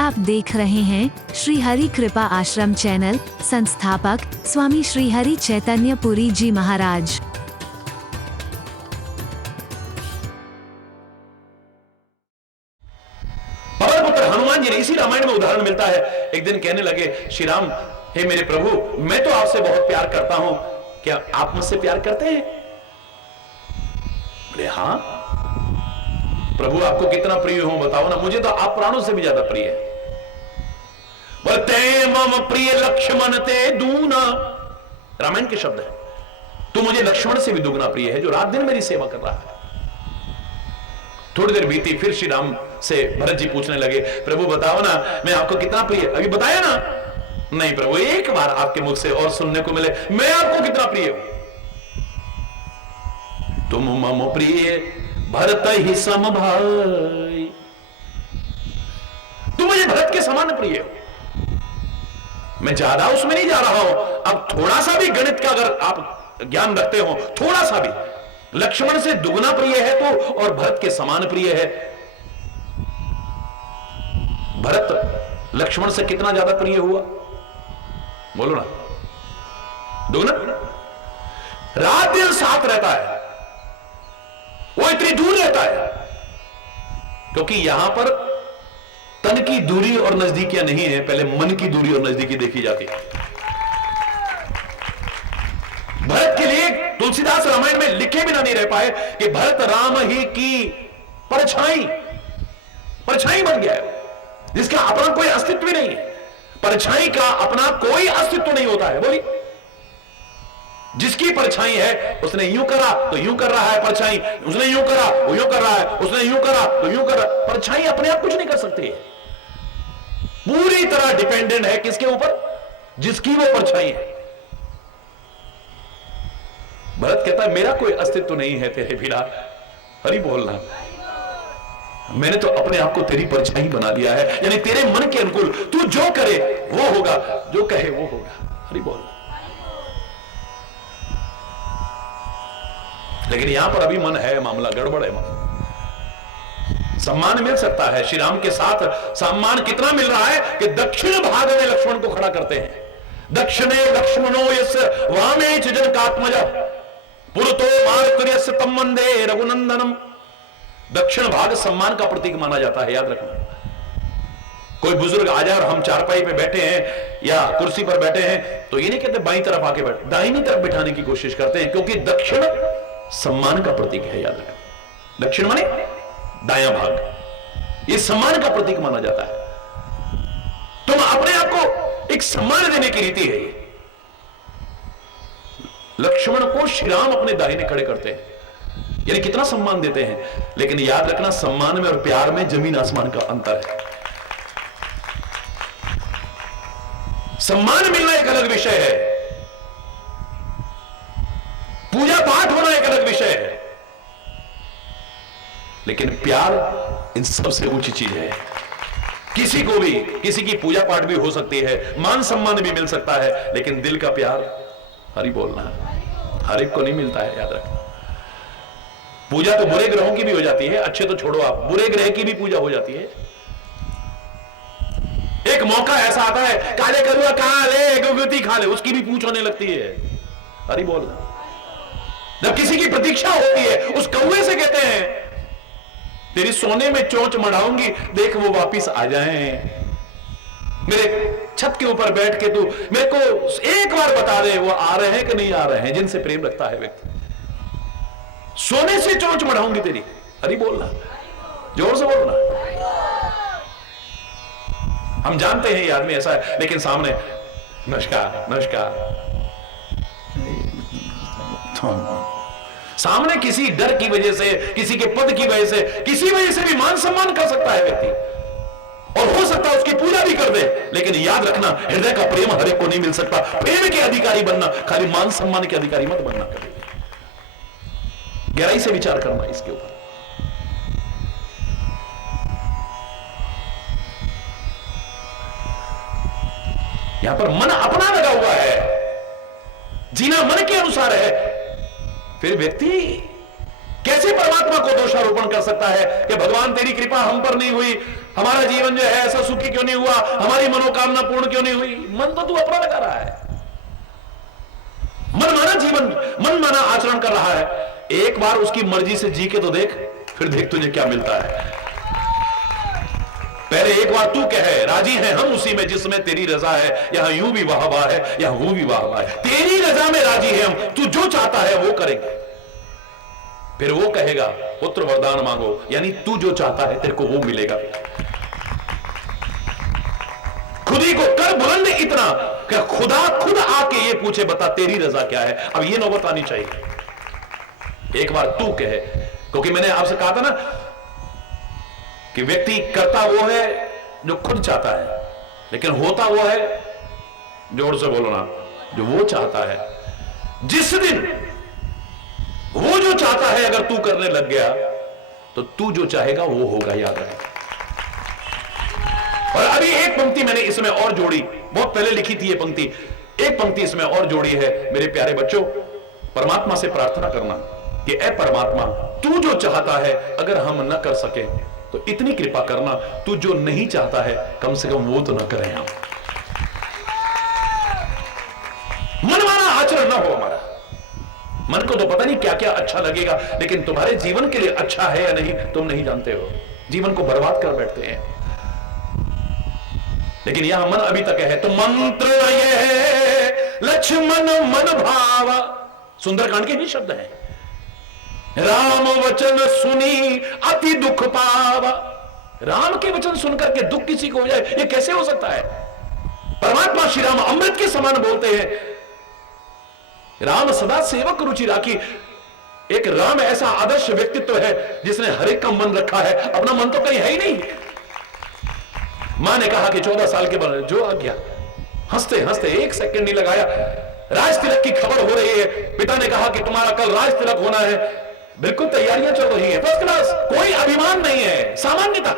आप देख रहे हैं श्री हरि कृपा आश्रम चैनल। संस्थापक स्वामी श्री हरि चैतन्य पुरी जी महाराज। पवन पुत्र हनुमान जी ने इसी रामायण में उदाहरण मिलता है। एक दिन कहने लगे, श्री राम, हे मेरे प्रभु, मैं तो आपसे बहुत प्यार करता हूं, क्या आप मुझसे प्यार करते हैं? बोले हाँ प्रभु, आपको कितना प्रिय हूं बताओ ना, मुझे तो आप प्राणों से भी ज्यादा प्रिय है। बोलते मम प्रिय लक्ष्मण ते दूना, रामायण के शब्द है। तू मुझे लक्ष्मण से भी दुगना प्रिय है, जो रात दिन मेरी सेवा कर रहा है। थोड़ी देर बीती, फिर श्री राम से भरत जी पूछने लगे, प्रभु बताओ ना, मैं आपको कितना प्रिय? अभी बताया ना? नहीं प्रभु, एक बार आपके मुख से और सुनने को मिले, मैं आपको कितना प्रिय हूं? तुम मम प्रिय भरत ही सम भाई, तुम मुझे भरत के समान प्रिय हो। मैं ज्यादा उसमें नहीं जा रहा हूं, अब थोड़ा सा भी गणित का अगर आप ज्ञान रखते हो, थोड़ा सा भी, लक्ष्मण से दुगना प्रिय है तो, और भरत के समान प्रिय है। भरत लक्ष्मण से कितना ज्यादा प्रिय हुआ? बोलो ना, दुगना। रात दिन साथ रहता है, वो इतनी दूर रहता है क्योंकि यहां पर तन की दूरी और नजदीकियां नहीं है, पहले मन की दूरी और नजदीकी देखी जाती है। भरत के लिए तुलसीदास रामायण में लिखे बिना नहीं रह पाए कि भरत राम ही की परछाई बन गया है, जिसका अपना कोई अस्तित्व ही नहीं है। परछाई का अपना कोई अस्तित्व नहीं होता है। बोली, जिसकी परछाई है उसने यूं करा तो यूं कर रहा है परछाई, उसने यूं करा वो यूं कर रहा है, उसने यूं करा तो यूं कर रहा है। परछाई अपने आप कुछ नहीं कर सकती है, पूरी तरह डिपेंडेंट है किसके ऊपर? जिसकी वो परछाई है। भरत कहता है, मेरा कोई अस्तित्व नहीं है तेरे बिना, हरि बोलना, मैंने तो अपने आप को तेरी परछाई बना लिया है, यानी तेरे मन के अनुकूल तू जो करे वो होगा, जो कहे वो होगा। हरि बोलना। लेकिन यहां पर अभी मन है, मामला गड़बड़ है। मन सम्मान मिल सकता है, श्री राम के साथ सम्मान कितना मिल रहा है कि दक्षिण भाग में लक्ष्मण को खड़ा करते हैं। दक्षिणे लक्ष्मणो यस्य वामे च जनकात्मजा पुरतो मारुतर्यस्य तम वंदे रघुनंदनम। दक्षिण भाग सम्मान का प्रतीक माना जाता है, याद रखना। कोई बुजुर्ग आ जाए और हम चारपाई पे बैठे हैं या कुर्सी पर बैठे हैं तो ये नहीं कहते बाईं तरफ आके बैठ, दाहिनी तरफ बिठाने की कोशिश करते हैं, क्योंकि दक्षिण सम्मान का प्रतीक है, याद रखना। दक्षिण माने दायां भाग, ये सम्मान का प्रतीक माना जाता है। तुम अपने आप को एक सम्मान देने की रीति है। लक्ष्मण को श्री राम अपने दाहिने खड़े करते हैं, यानी कितना सम्मान देते हैं। लेकिन याद रखना, सम्मान में और प्यार में जमीन आसमान का अंतर है। सम्मान मिलना एक अलग विषय है, पूजा पाठ होना एक अलग विषय है, लेकिन प्यार इन सबसे ऊंची चीज है। किसी को भी, किसी की पूजा पाठ भी हो सकती है, मान सम्मान भी मिल सकता है, लेकिन दिल का प्यार, हरि बोलना, हर एक को नहीं मिलता है, याद रखना। पूजा तो बुरे ग्रहों की भी हो जाती है, अच्छे तो छोड़ो आप, बुरे ग्रह की भी पूजा हो जाती है। एक मौका ऐसा आता है, काले करुआ खा ले, गुगुती खा ले, उसकी भी पूछ होने लगती है, हरि बोलना। जब किसी की प्रतीक्षा होती है, उस कौवे से कहते हैं, तेरी सोने में चोंच मढ़ाऊंगी, देख वो वापिस आ जाएं। मेरे छत के ऊपर बैठ के तू मेरे को एक बार बता दे, वो आ रहे हैं कि नहीं आ रहे हैं, जिनसे प्रेम रखता है व्यक्ति। सोने से चोंच मढ़ाऊंगी तेरी, हरि बोलना, जोर से बोलना। हम जानते हैं ये आदमी ऐसा है, लेकिन सामने नमस्कार नमस्कार, सामने किसी डर की वजह से, किसी के पद की वजह से, किसी वजह से भी मान सम्मान कर सकता है व्यक्ति, और हो सकता है उसकी पूजा भी कर दे। लेकिन याद रखना, हृदय का प्रेम हर एक को नहीं मिल सकता। प्रेम के अधिकारी बनना, खाली मान सम्मान के अधिकारी मत बनना कभी। गहराई से विचार करना इसके ऊपर। यहां पर मन अपना लगा हुआ है, जीना मन के अनुसार है, फिर व्यक्ति कैसे परमात्मा को दोषारोपण कर सकता है कि भगवान तेरी कृपा हम पर नहीं हुई, हमारा जीवन जो है ऐसा सुखी क्यों नहीं हुआ, हमारी मनोकामना पूर्ण क्यों नहीं हुई? मन तो तू अपना लगा रहा है, मनमाना जीवन, मनमाना आचरण कर रहा है। एक बार उसकी मर्जी से जी के तो देख, फिर देख तुझे क्या मिलता है। पहले एक बार तू कहे राजी है हम उसी में जिसमें तेरी रजा है, यहां यूं भी वाह वाह है, यहां वो भी वाह वाह है। तेरी रजा में राजी है हम, तू जो चाहता है वो करेंगे। फिर वो कहेगा पुत्र वरदान मांगो, यानी तू जो चाहता है तेरे को वो मिलेगा। खुद ही को कर बुलंद इतना कि खुदा खुद आके ये पूछे बता तेरी रजा क्या है। अब ये नौबत आनी चाहिए। एक बार तू कहे, क्योंकि मैंने आपसे कहा था ना कि व्यक्ति करता वो है जो खुद चाहता है, लेकिन होता वो है, जोर से बोलो ना, जो वो चाहता है। जिस दिन वो जो चाहता है अगर तू करने लग गया तो तू जो चाहेगा वो होगा, याद रहे। और अभी एक पंक्ति मैंने इसमें और जोड़ी, बहुत पहले लिखी थी ये पंक्ति, एक पंक्ति इसमें और जोड़ी है। मेरे प्यारे बच्चों, परमात्मा से प्रार्थना करना कि ऐ परमात्मा, तू जो चाहता है अगर हम न कर सके तो इतनी कृपा करना, तू जो नहीं चाहता है कम से कम वो तो न करें हम। मनमाना आचरण ना हो हमारा। मन को तो पता नहीं क्या क्या अच्छा लगेगा, लेकिन तुम्हारे जीवन के लिए अच्छा है या नहीं तुम नहीं जानते हो। जीवन को बर्बाद कर बैठते हैं। लेकिन यहां मन अभी तक है, तो मंत्र ये लक्ष्मण मन भावा, सुंदरकांड के भी शब्द हैं। राम वचन सुनी अति दुख पावा। राम के वचन सुनकर के दुख किसी को हो जाए, ये कैसे हो सकता है? परमात्मा श्री राम अमृत के समान बोलते हैं। राम सदा सेवक रुचि राखी। एक राम ऐसा आदर्श व्यक्तित्व है जिसने हर एक का मन रखा है, अपना मन तो कहीं है ही नहीं। मां ने कहा कि 14 साल के बाद जो आ गया, हंसते हंसते एक सेकंड नहीं लगाया। राज तिलक की खबर हो रही है, पिता ने कहा कि तुम्हारा कल राज तिलक होना है, बिल्कुल तैयारियां चल रही हैं, फर्स्ट क्लास, कोई अभिमान नहीं है, सामान्यता।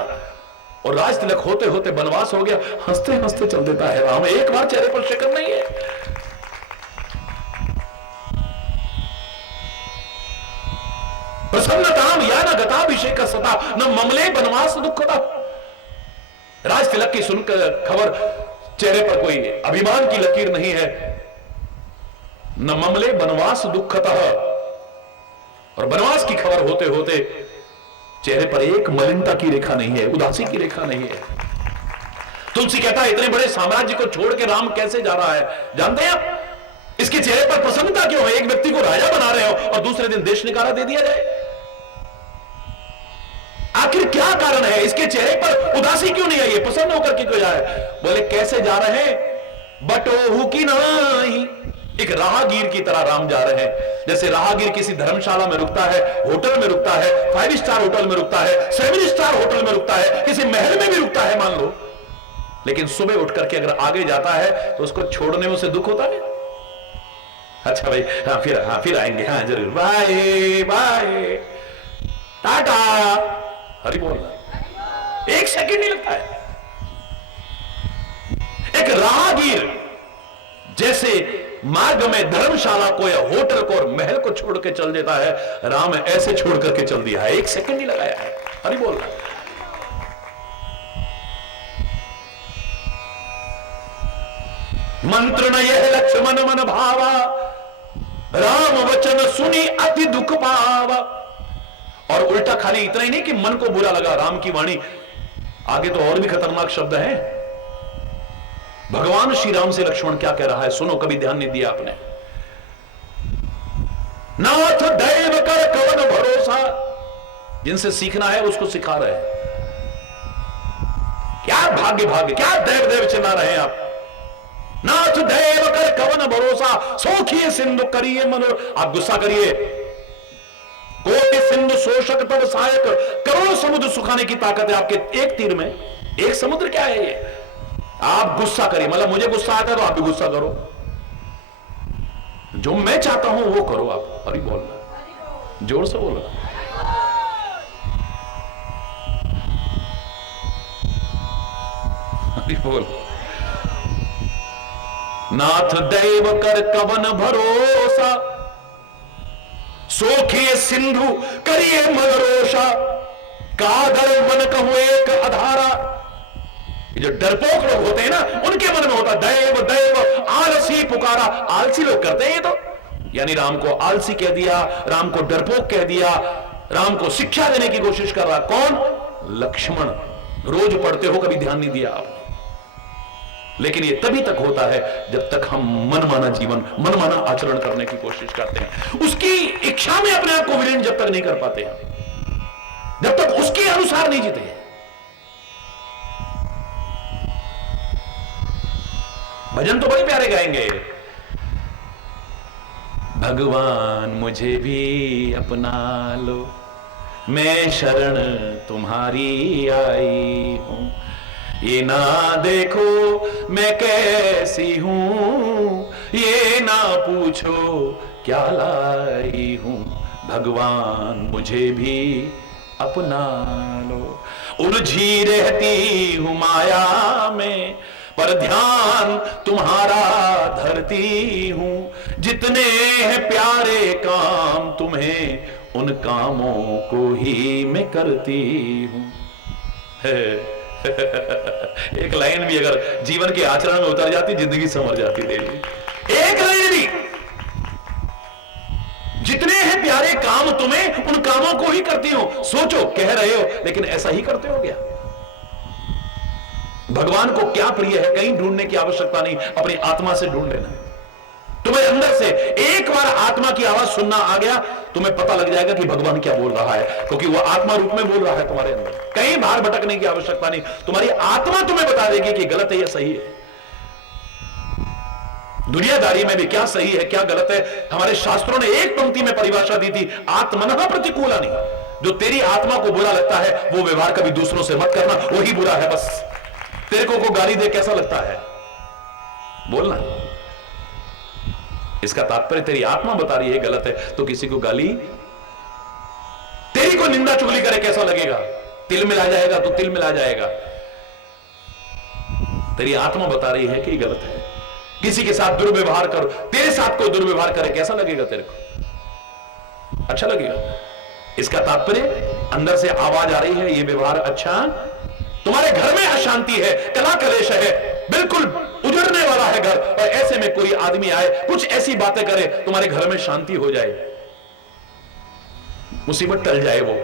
और राज तिलक होते होते वनवास हो गया, हंसते हंसते चल देता है राम, एक बार चेहरे पर शिकन नहीं है। प्रसन्नताम या न गताभिषेक सता न ममले वनवास दुखता। राज तिलक की सुनकर खबर, चेहरे पर कोई अभिमान की लकीर नहीं है। न ममले वनवास दुखता, और वनवास की खबर होते होते चेहरे पर एक मलिनता की रेखा नहीं है, उदासी की रेखा नहीं है। तुलसी कहता है इतने बड़े साम्राज्य को छोड़ के राम कैसे जा रहा है? जानते हैं आप इसके चेहरे पर प्रसन्नता क्यों है? एक व्यक्ति को राजा बना रहे हो और दूसरे दिन देश निकाला दे दिया जाए, आखिर क्या कारण है? इसके चेहरे पर उदासी क्यों नहीं आई है? प्रसन्न होकर के क्यों जाए? बोले कैसे जा रहे हैं? बटोहू की नहीं, एक राहगीर की तरह राम जा रहे हैं। जैसे राहगीर किसी धर्मशाला में रुकता है, होटल में रुकता है, 5 स्टार होटल में रुकता है, 7 स्टार होटल में रुकता है, किसी महल में भी रुकता है मान लो, लेकिन सुबह उठ करके अगर आगे जाता है तो उसको छोड़ने में उसे दुख होता है। अच्छा भाई, हाँ फिर आएंगे, हाँ जरूर, बाय बाय टाटा, हरि बोल, एक सेकंड नहीं लगता है। एक राहगीर जैसे मार्ग में धर्मशाला को या होटल को और महल को छोड़ के चल देता है, राम ऐसे छोड़ करके चल दिया है, एक सेकंड नहीं लगाया है। हरि बोल। मंत्र न यह लक्ष्मण मन भावा, राम वचन सुनी अति दुख पावा। और उल्टा खाली इतना ही नहीं कि मन को बुरा लगा राम की वाणी, आगे तो और भी खतरनाक शब्द है। भगवान श्री राम से लक्ष्मण क्या कह रहा है, सुनो, कभी ध्यान नहीं दिया आपने। नाथ दैव कर कवन भरोसा, जिनसे सीखना है उसको सिखा रहे हैं। क्या भाग्य भाग्य, क्या देव देव चिल्ला रहे हैं आप। नाथ दैव कर कवन भरोसा, सोखिए सिंधु करिए मनो। आप गुस्सा करिए, कोटि सिंधु शोषक तब सहायक, करोड़ों समुद्र सुखाने की ताकत है आपके एक तीर में। एक समुद्र क्या है ये? आप गुस्सा करिए, मतलब मुझे गुस्सा आता है तो आप भी गुस्सा करो, जो मैं चाहता हूं वो करो आप। अरे बोलना, जोर से बोलो। अरे बोल। नाथ दैव कर कवन भरोसा, सो सोखिए सिंधु करिए मगरोशा, कादर मन कहूं एक अधारा। ये जो डरपोक लोग होते हैं ना, उनके मन में होता दैव दैव आलसी पुकारा। आलसी लोग करते हैं ये तो, यानी राम को आलसी कह दिया, राम को डरपोक कह दिया, राम को शिक्षा देने की कोशिश कर रहा। कौन? लक्ष्मण। रोज पढ़ते हो, कभी ध्यान नहीं दिया आपने। लेकिन ये तभी तक होता है जब तक हम मनमाना जीवन, मनमाना आचरण करने की कोशिश करते हैं। उसकी इच्छा में अपने आप को विलीन जब तक नहीं कर पाते हैं, जब तक उसके अनुसार नहीं जीते। भजन तो बड़े प्यारे गाएंगे। भगवान मुझे भी अपना लो, मैं शरण तुम्हारी आई हूं। ये ना देखो मैं कैसी हूं, ये ना पूछो क्या लाई हूं। भगवान मुझे भी अपना लो। उलझी रहती हूं माया में, पर ध्यान तुम्हारा धरती हूं। जितने हैं प्यारे काम तुम्हें, उन कामों को ही मैं करती हूं। एक लाइन भी अगर जीवन के आचरण में उतर जाती, जिंदगी समझ जाती तेरी। एक लाइन भी, जितने हैं प्यारे काम तुम्हें, उन कामों को ही करती हो। सोचो, कह रहे हो लेकिन ऐसा ही करते हो क्या? भगवान को क्या प्रिय है, कहीं ढूंढने की आवश्यकता नहीं, अपनी आत्मा से ढूंढ लेना। तुम्हें अंदर से एक बार आत्मा की आवाज सुनना आ गया, तुम्हें पता लग जाएगा कि भगवान क्या बोल रहा है, क्योंकि वो आत्मा रूप में बोल रहा है तुम्हारे अंदर। कहीं बाहर भटकने की आवश्यकता नहीं, तुम्हारी आत्मा तुम्हें बता देगी कि गलत है या सही है। दुनियादारी में भी क्या सही है क्या गलत है, हमारे शास्त्रों ने एक पंक्ति में परिभाषा दी थी, आत्मनः प्रतिकूलानि। जो तेरी आत्मा को बुरा लगता है वो व्यवहार कभी दूसरों से मत करना, वही बुरा है। बस तेरे को गाली दे कैसा लगता है, बोलना। इसका तात्पर्य तेरी आत्मा बता रही है गलत है, तो किसी को गाली, तेरी को निंदा चुगली करे कैसा लगेगा, तिल मिला जाएगा तो तिल मिला जाएगा। तेरी आत्मा बता रही है कि गलत है। किसी के साथ दुर्व्यवहार करो, तेरे साथ कोई दुर्व्यवहार करे कैसा लगेगा तेरे को? अच्छा लगेगा। इसका तात्पर्य अंदर से आवाज आ रही है ये व्यवहार अच्छा। तुम्हारे घर में अशांति है, कला कलेश है, बिल्कुल उजड़ने वाला है घर, और ऐसे में कोई आदमी आए, कुछ ऐसी बातें करे, तुम्हारे घर में शांति हो जाए, मुसीबत टल जाए, वो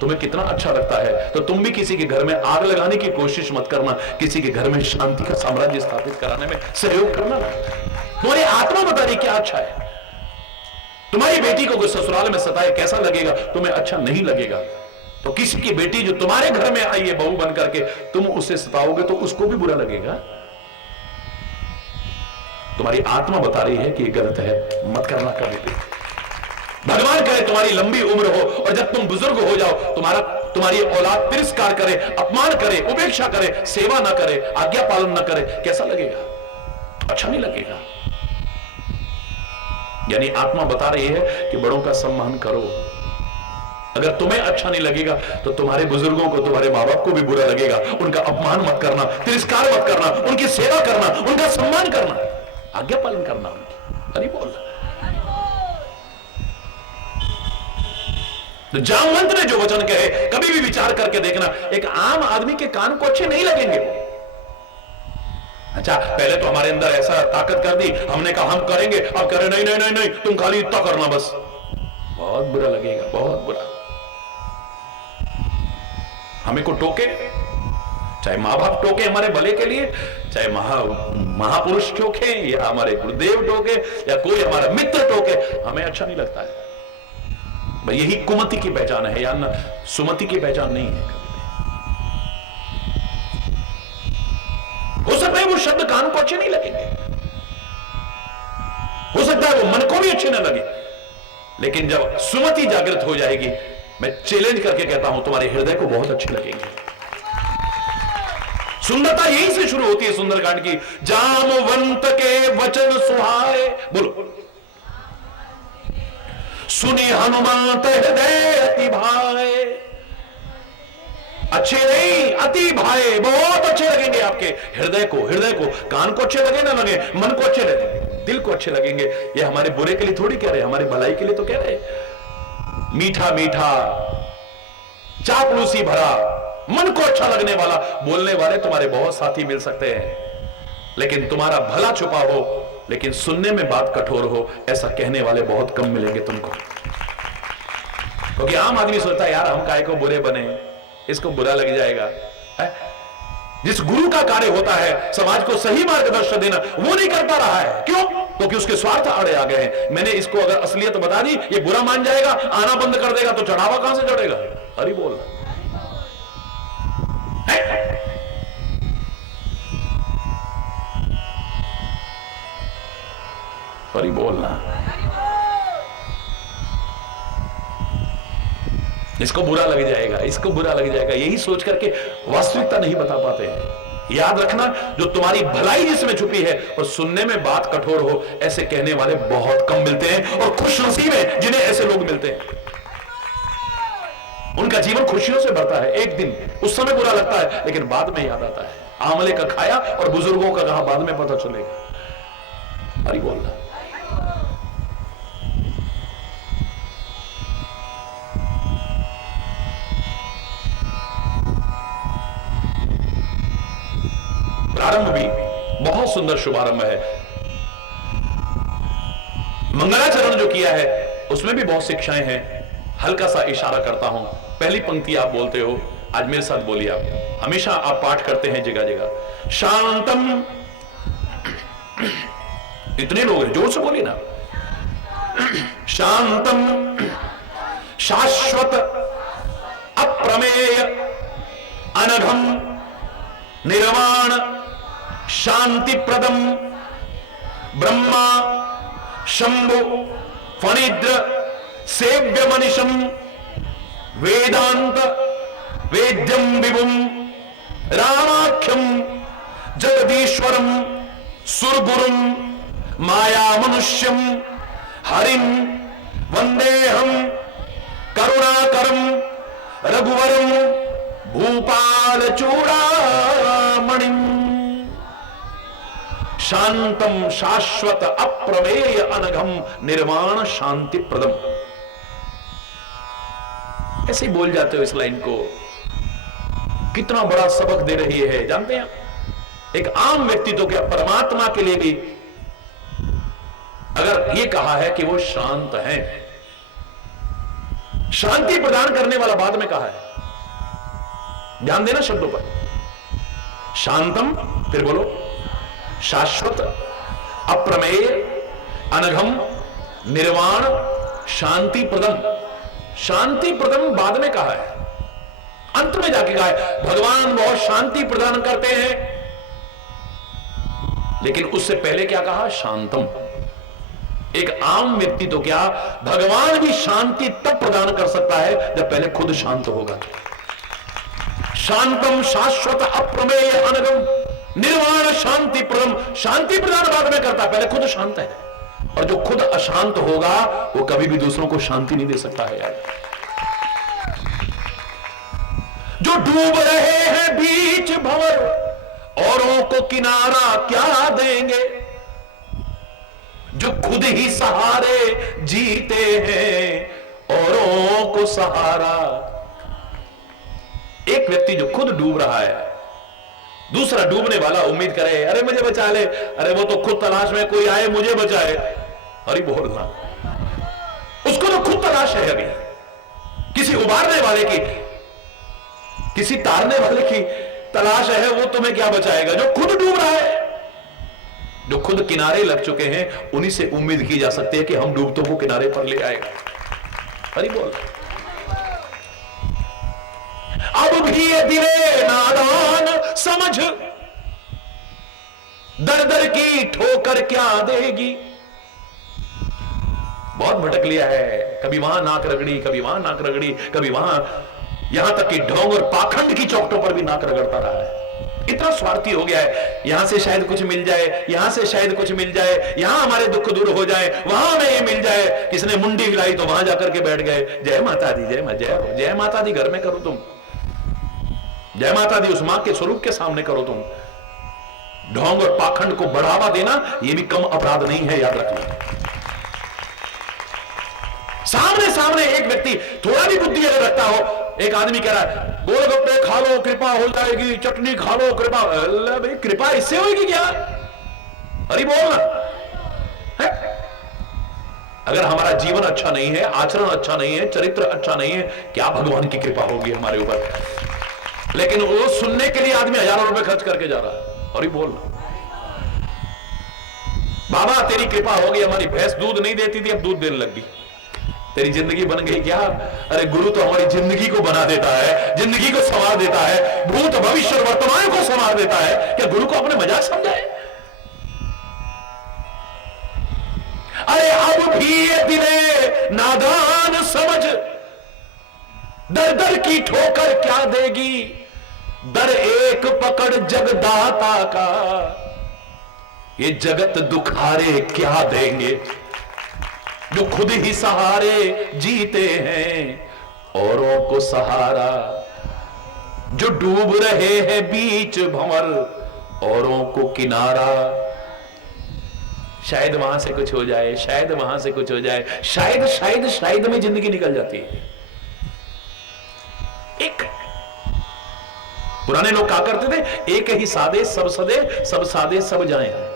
तुम्हें कितना अच्छा लगता है। तो तुम भी किसी के घर में आग लगाने की कोशिश मत करना, किसी के घर में शांति का साम्राज्य स्थापित कराने में सहयोग करना। तुम्हारी आत्मा बता रही क्या अच्छा है। तुम्हारी बेटी को कोई ससुराल में सताए कैसा लगेगा, तुम्हें अच्छा नहीं लगेगा। तो किसी की बेटी जो तुम्हारे घर में आई है बहू बन करके, तुम उसे सताओगे तो उसको भी बुरा लगेगा। तुम्हारी आत्मा बता रही है कि ये गलत है, मत करना कभी भी। भगवान करे तुम्हारी लंबी उम्र हो, और जब तुम बुजुर्ग हो जाओ, तुम्हारी औलाद तिरस्कार करे, अपमान करे, उपेक्षा करे, सेवा ना करे, आज्ञा पालन ना करे, कैसा लगेगा? अच्छा नहीं लगेगा। यानी आत्मा बता रही है कि बड़ों का सम्मान करो। अगर तुम्हें अच्छा नहीं लगेगा तो तुम्हारे बुजुर्गों को, तुम्हारे माँ बाप को भी बुरा लगेगा। उनका अपमान मत करना, तिरस्कार मत करना, उनकी सेवा करना, उनका सम्मान करना, आज्ञा पालन करना उनकी। हरि बोल। तो जामवंत ने जो वचन कहे कभी भी विचार करके देखना, एक आम आदमी के कान को अच्छे नहीं लगेंगे। अच्छा, पहले तो हमारे अंदर ऐसा ताकत कर दी, हमने कहा हम करेंगे, अब करें नहीं नहीं नहीं नहीं, तुम खाली इतना करना बस। बहुत बुरा लगेगा, बहुत बुरा। हमें को टोके, चाहे माँ बाप टोके हमारे भले के लिए, चाहे महापुरुष टोके, या हमारे गुरुदेव टोके, या कोई हमारा मित्र टोके, हमें अच्छा नहीं लगता है। भाई यही कुमति की पहचान है, या ना सुमति की पहचान नहीं है। हो सकता है वो शब्द कान को अच्छे नहीं लगेंगे, हो सकता है वो मन को भी अच्छे न लगे, लेकिन जब सुमति जागृत हो जाएगी, मैं चैलेंज करके कहता हूं तुम्हारे हृदय को बहुत अच्छे लगेंगे। सुंदरता यहीं से शुरू होती है सुंदरकांड की। जामवंत के वचन सुहाए, बोलो, सुनी हनुमंत हृदय अति भाए। अच्छे नहीं, अति भाए, बहुत अच्छे लगेंगे आपके हृदय को। हृदय को, कान को अच्छे लगे ना लगे, मन को अच्छे लगेंगे, दिल को अच्छे लगेंगे। ये हमारे बुरे के लिए थोड़ी कह रहे, हमारे भलाई के लिए तो कह रहे। मीठा मीठा, चापलूसी भरा, मन को अच्छा लगने वाला बोलने वाले तुम्हारे बहुत साथी मिल सकते हैं, लेकिन तुम्हारा भला छुपा हो लेकिन सुनने में बात कठोर हो, ऐसा कहने वाले बहुत कम मिलेंगे तुमको। क्योंकि आम आदमी सोचता है यार हम काहे को बुरे बने, इसको बुरा लग जाएगा है? जिस गुरु का कार्य होता है समाज को सही मार्गदर्शन देना, वो नहीं करता रहा है। क्यों? क्योंकि उसके स्वार्थ आड़े आ गए हैं। मैंने इसको अगर असलियत बता दी, ये बुरा मान जाएगा, आना बंद कर देगा, तो चढ़ावा कहां से चढ़ेगा? हरि बोल। हरि बोलना। इसको बुरा लग जाएगा, इसको बुरा लग जाएगा, यही सोच करके वास्तविकता नहीं बता पाते हैं। याद रखना, जो तुम्हारी भलाई जिसमें छुपी है और सुनने में बात कठोर हो, ऐसे कहने वाले बहुत कम मिलते हैं, और खुशनसीब है जिन्हें ऐसे लोग मिलते हैं। उनका जीवन खुशियों से भरता है। एक दिन उस समय बुरा लगता है लेकिन बाद में याद आता है, आंवले का खाया और बुजुर्गों का कहा, बाद में पता चलेगा। अरे बोलना। प्रारंभ भी बहुत सुंदर शुभारंभ है। मंगलाचरण जो किया है उसमें भी बहुत शिक्षाएं हैं। हल्का सा इशारा करता हूं। पहली पंक्ति आप बोलते हो, आज मेरे साथ बोलिए आप। हमेशा आप पाठ करते हैं जगह जगह। शांतम, इतने लोग हैं, जोर से बोलिए ना। शांतम शाश्वत अप्रमेय अनघम निर्वाण शांति प्रदम ब्रह्मा शंभु फणिद्र सेव्य मनिषम वेदांत वेद्यम विभुम रामाख्यम जगदीश्वरम सुरगुरुम माया मनुष्यम हरिम वंदेहम करुणाकरम रघुवरम भूपाल चूड़ामणिम। शांतम शाश्वत अप्रमेय अनघम निर्वाण शांति प्रदम। ऐसे ही बोल जाते हो इस लाइन को, कितना बड़ा सबक दे रही है। जानते हैं एक आम व्यक्ति तो क्या, परमात्मा के लिए भी अगर ये कहा है कि वो शांत है, शांति प्रदान करने वाला बाद में कहा है। ध्यान देना शब्दों पर। शांतम, फिर बोलो, शाश्वत अप्रमेय अनघम निर्वाण शांति प्रदम। शांति प्रदम बाद में कहा है, अंत में जाके कहा है भगवान बहुत शांति प्रदान करते हैं, लेकिन उससे पहले क्या कहा? शांतम। एक आम व्यक्ति तो क्या, भगवान भी शांति तब प्रदान कर सकता है जब पहले खुद शांत होगा। शांतम शाश्वत अप्रमेय अनघम निर्वाण शांति प्रदम। शांति प्रदान बाद में करता है, पहले खुद शांत है। और जो खुद अशांत होगा वो कभी भी दूसरों को शांति नहीं दे सकता है यार। जो डूब रहे हैं बीच भंवर, औरों को किनारा क्या देंगे। जो खुद ही सहारे जीते हैं, औरों को सहारा। एक व्यक्ति जो खुद डूब रहा है, दूसरा डूबने वाला उम्मीद करे अरे मुझे बचा ले, अरे वो तो खुद तलाश में कोई आए मुझे बचाए। अरे बोलना, उसको तो खुद तलाश है अभी, किसी उबारने वाले की, किसी तारने वाले की तलाश है। वो तुम्हें क्या बचाएगा? जो खुद डूब रहा है। जो खुद किनारे लग चुके हैं उन्हीं से उम्मीद की जा सकती है कि हम डूबतों को किनारे पर ले आएगा। अरे बोल, अब भी ये दिले नादान समझ, दर दर की ठोकर क्या देगी। बहुत भटक लिया है, कभी वहां नाक रगड़ी, कभी वहां नाक रगड़ी, कभी वहां, यहां तक कि ढोंग और पाखंड की चौकटों पर भी नाक रगड़ता रहा है। इतना स्वार्थी हो गया है, यहां से शायद कुछ मिल जाए, यहां से शायद कुछ मिल जाए, यहां हमारे दुख दूर हो जाए, वहां हमें ये मिल जाए। किसने मुंडी हिलाई तो वहां जाकर के बैठ गए, जय माता दी, जय माता दी घर में करो तुम, जय माता दी उस मां के स्वरूप के सामने करो तुम। ढोंग और पाखंड को बढ़ावा देना यह भी कम अपराध नहीं है, याद रखना। सामने सामने एक व्यक्ति थोड़ा भी बुद्धि अगर रखता हो, एक आदमी कह रहा है गोलगप्पे खा लो कृपा हो जाएगी, चटनी खा लो कृपा, अल्लाह भाई कृपा इससे होगी क्या? अरे बोलना है? अगर हमारा जीवन अच्छा नहीं है, आचरण अच्छा नहीं है, चरित्र अच्छा नहीं है, क्या भगवान की कृपा होगी हमारे ऊपर? लेकिन वो सुनने के लिए आदमी हजारों रुपए खर्च करके जा रहा है। अरे बोलना बाबा तेरी कृपा होगी, हमारी भैंस दूध नहीं देती थी अब दूध देने लगी, तेरी जिंदगी बन गई क्या? अरे गुरु तो हमारी जिंदगी को बना देता है, जिंदगी को संवार देता है, भूत भविष्य और वर्तमान को संवार देता है। क्या गुरु को अपने मजाक समझाए? अरे अब भी ये दिले नादान समझ, दर दर की ठोकर क्या देगी, दर एक पकड़ जगदाता का, ये जगत दुखारे क्या देंगे, जो खुद ही सहारे जीते हैं औरों को सहारा, जो डूब रहे हैं बीच भंवर औरों को किनारा। शायद वहां से कुछ हो जाए, शायद वहां से कुछ हो जाए, शायद शायद शायद में जिंदगी निकल जाती है। एक पुराने लोग क्या करते थे, एक ही सादे सब सदे, सब सादे सब जाए।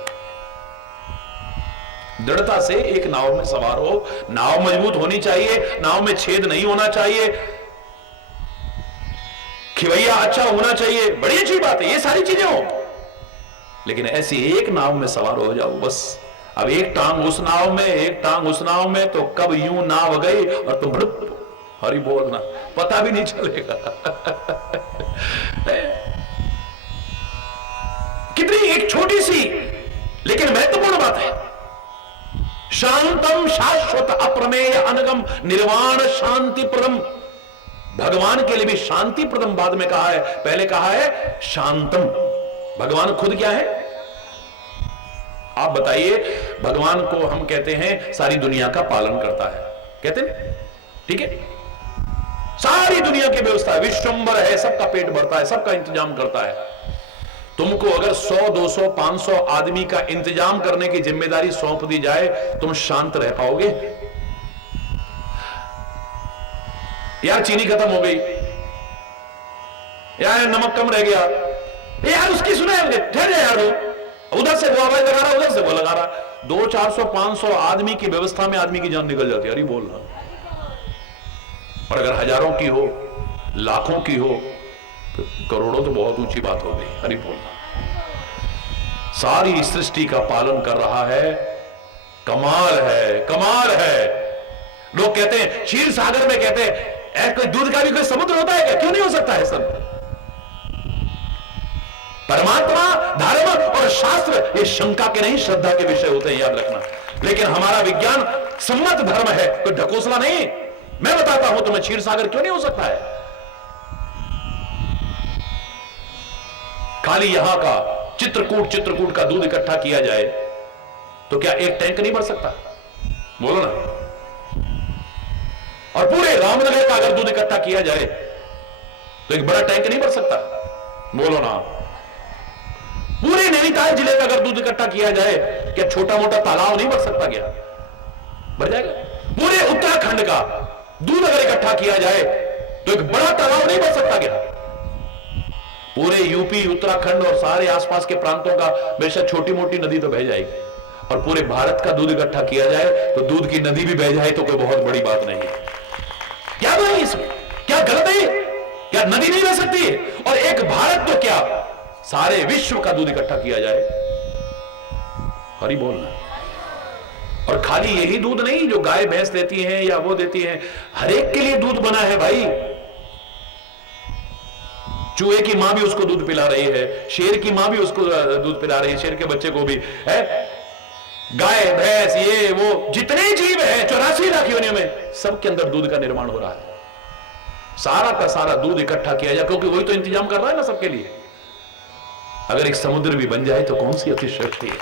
दृढ़ता से एक नाव में सवार हो, नाव मजबूत होनी चाहिए, नाव में छेद नहीं होना चाहिए, खिवैया अच्छा होना चाहिए, बड़ी अच्छी बात है, ये सारी चीजें हो, लेकिन ऐसी एक नाव में सवार हो जाओ बस। अब एक टांग उस नाव में, एक टांग उस नाव में, तो कब यूं नाव गई और तुम हरी बोलना पता भी नहीं चलेगा। कितनी एक छोटी सी लेकिन महत्वपूर्ण बात है। शांतम शाश्वत अप्रमेय अनगम निर्वाण शांति प्रदम। भगवान के लिए भी शांति प्रदम बाद में कहा है, पहले कहा है शांतम। भगवान खुद क्या है आप बताइए? भगवान को हम कहते हैं सारी दुनिया का पालन करता है, कहते हैं, ठीक है, सारी दुनिया की व्यवस्था, विश्वंभर है, सबका पेट भरता है, सबका इंतजाम करता है। तुमको अगर 100, 200, 500 आदमी का इंतजाम करने की जिम्मेदारी सौंप दी जाए, तुम शांत रह पाओगे? यार चीनी खत्म हो गई, यार नमक कम रह गया, यार उसकी सुना ठहर जा यार, उधर से वो आवाज लगा रहा, उधर से वो लगा रहा, 200, 400, 500 आदमी की व्यवस्था में आदमी की जान निकल जाती है। अरे बोल रहा, और अगर हजारों की हो, लाखों की हो, करोड़ों तो बहुत ऊंची बात हो गई। हरि बोलना सारी सृष्टि का पालन कर रहा है, कमाल है, कमाल है। लोग कहते हैं क्षीर सागर में, कहते हैं कोई दूध का भी कोई समुद्र होता है क्या? क्यों नहीं हो सकता है सब? परमात्मा, धर्म और शास्त्र ये शंका के नहीं श्रद्धा के विषय होते हैं, याद रखना। लेकिन हमारा विज्ञान सम्मत धर्म है, कोई ढकोसला नहीं। मैं बताता हूं तुम्हें क्षीर सागर क्यों नहीं हो सकता है। खाली यहां का चित्रकूट का दूध इकट्ठा किया जाए तो क्या एक टैंक नहीं भर सकता? बोलो ना। और पूरे रामनगर का अगर दूध इकट्ठा किया जाए तो एक बड़ा टैंक नहीं भर सकता? बोलो ना। पूरे नैनीताल जिले का अगर दूध इकट्ठा किया जाए, क्या छोटा मोटा तालाब नहीं भर सकता? क्या भर जाएगा? पूरे उत्तराखंड का दूध अगर इकट्ठा किया जाए तो एक बड़ा तालाब नहीं भर सकता? क्या पूरे यूपी, उत्तराखंड और सारे आसपास के प्रांतों का बेशक छोटी मोटी नदी तो बह जाएगी, और पूरे भारत का दूध इकट्ठा किया जाए तो दूध की नदी भी बह जाए तो कोई बहुत बड़ी बात नहीं है। क्या बात है इसमें? क्या गलत है? क्या नदी नहीं बह सकती है? और एक भारत तो क्या सारे विश्व का दूध इकट्ठा किया जाए। हरि बोलना। और खाली यही दूध नहीं जो गाय भैंस देती हैं या वो देती हैं, हर एक के लिए दूध बना है भाई। चूहे की मां भी उसको दूध पिला रही है, शेर की मां भी उसको दूध पिला रही है, शेर के बच्चे को भी है। गाय भैंस ये वो जितने जीव हैं 84 लाख योनियों में, सबके अंदर दूध का निर्माण हो रहा है। सारा का सारा दूध इकट्ठा किया जाए, क्योंकि वही तो इंतजाम कर रहा है ना सबके लिए। अगर एक समुद्र भी बन जाए तो कौन सी अतिशयोक्ति है?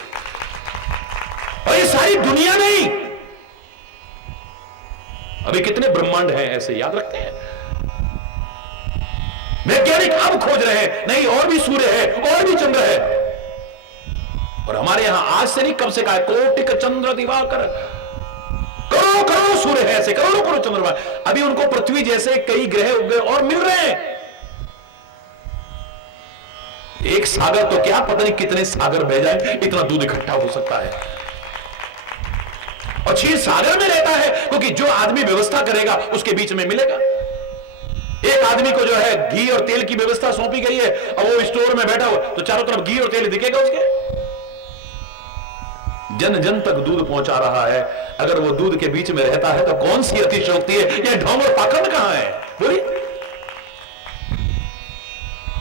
और ये सारी दुनिया नहीं, अभी कितने ब्रह्मांड हैं ऐसे, याद रखते हैं? वैज्ञानिक अब खोज रहे हैं, नहीं और भी सूर्य है, और भी चंद्र है। और हमारे यहां आज से नहीं, कब से कहा, कोटिक चंद्र दिवाकर करोड़ों करोड़ों सूर्य है ऐसे, करोड़ों करोड़ों चंद्रमा। अभी उनको पृथ्वी जैसे कई ग्रह उगे और मिल रहे हैं। एक सागर तो क्या, पता नहीं कितने सागर बह जाए, इतना दूध इकट्ठा हो सकता है। और क्षीर सागर में रहता है, क्योंकि जो आदमी व्यवस्था करेगा उसके बीच में मिलेगा। एक आदमी को जो है घी और तेल की व्यवस्था सौंपी गई है, अब वो स्टोर में बैठा हुआ तो चारों तरफ घी और तेल दिखेगा उसके। जन जन तक दूध पहुंचा रहा है, अगर वो दूध के बीच में रहता है तो कौन सी अतिशयोक्ति है? ये ढोंग और पाखंड कहां है? बोलिए।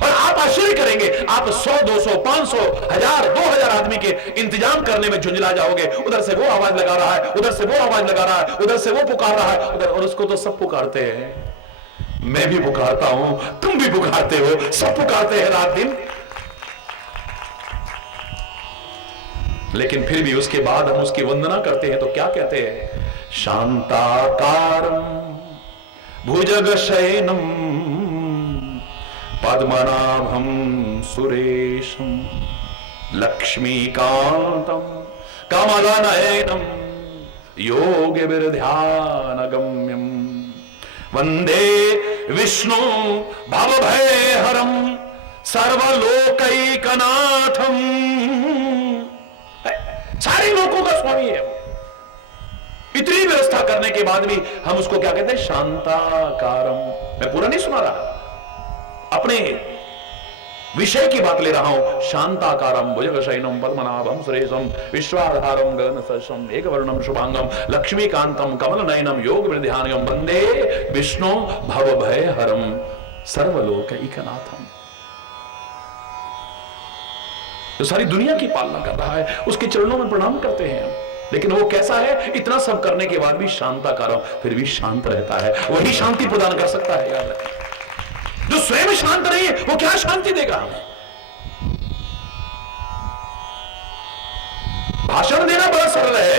और आप आश्चर्य करेंगे, आप 100, 200, 500, 1000, 2000 आदमी के इंतजाम करने में झुंझला जाओगे। उधर से वो आवाज लगा रहा है, उधर से वो आवाज लगा रहा है, उधर से वो पुकार रहा है, उधर, और उसको तो सब पुकारते हैं। मैं भी पुकारता हूं, तुम भी पुकारते हो, सब पुकारते हैं रात दिन। लेकिन फिर भी उसके बाद हम उसकी वंदना करते हैं तो क्या कहते हैं? शांताकारं भुजगशयनं पद्मनाभं सुरेशं लक्ष्मीकांतं कमलनयनं योगिभिर्ध्यानगम्यं वंदे विष्णु भवभयहरं सर्वलोकैकनाथं। सारे लोगों का स्वामी है वो। इतनी व्यवस्था करने के बाद भी हम उसको क्या कहते हैं? शांताकारम। मैं पूरा नहीं सुना रहा, अपने विषय की बात ले रहा हूं। शांताकारम भुजगशयनं पद्मनाभं सुरेशं विश्वाधारं गगनसदृशं एकवर्णं शुभांगं लक्ष्मीकांतं कमलनयनं योगविद्यानगं वंदे विष्णु भवभयहरं सर्वलोकैकनाथं। जो सारी दुनिया की पालना कर रहा है, उसके चरणों में प्रणाम करते हैं हम। लेकिन वो कैसा है? इतना सब करने के बाद भी शांताकारम, फिर भी शांत रहता है। वही शांति प्रदान कर सकता है, याद रखें। जो स्वयं शांत नहीं है वो क्या शांति देगा हमें? भाषण देना बड़ा सरल है,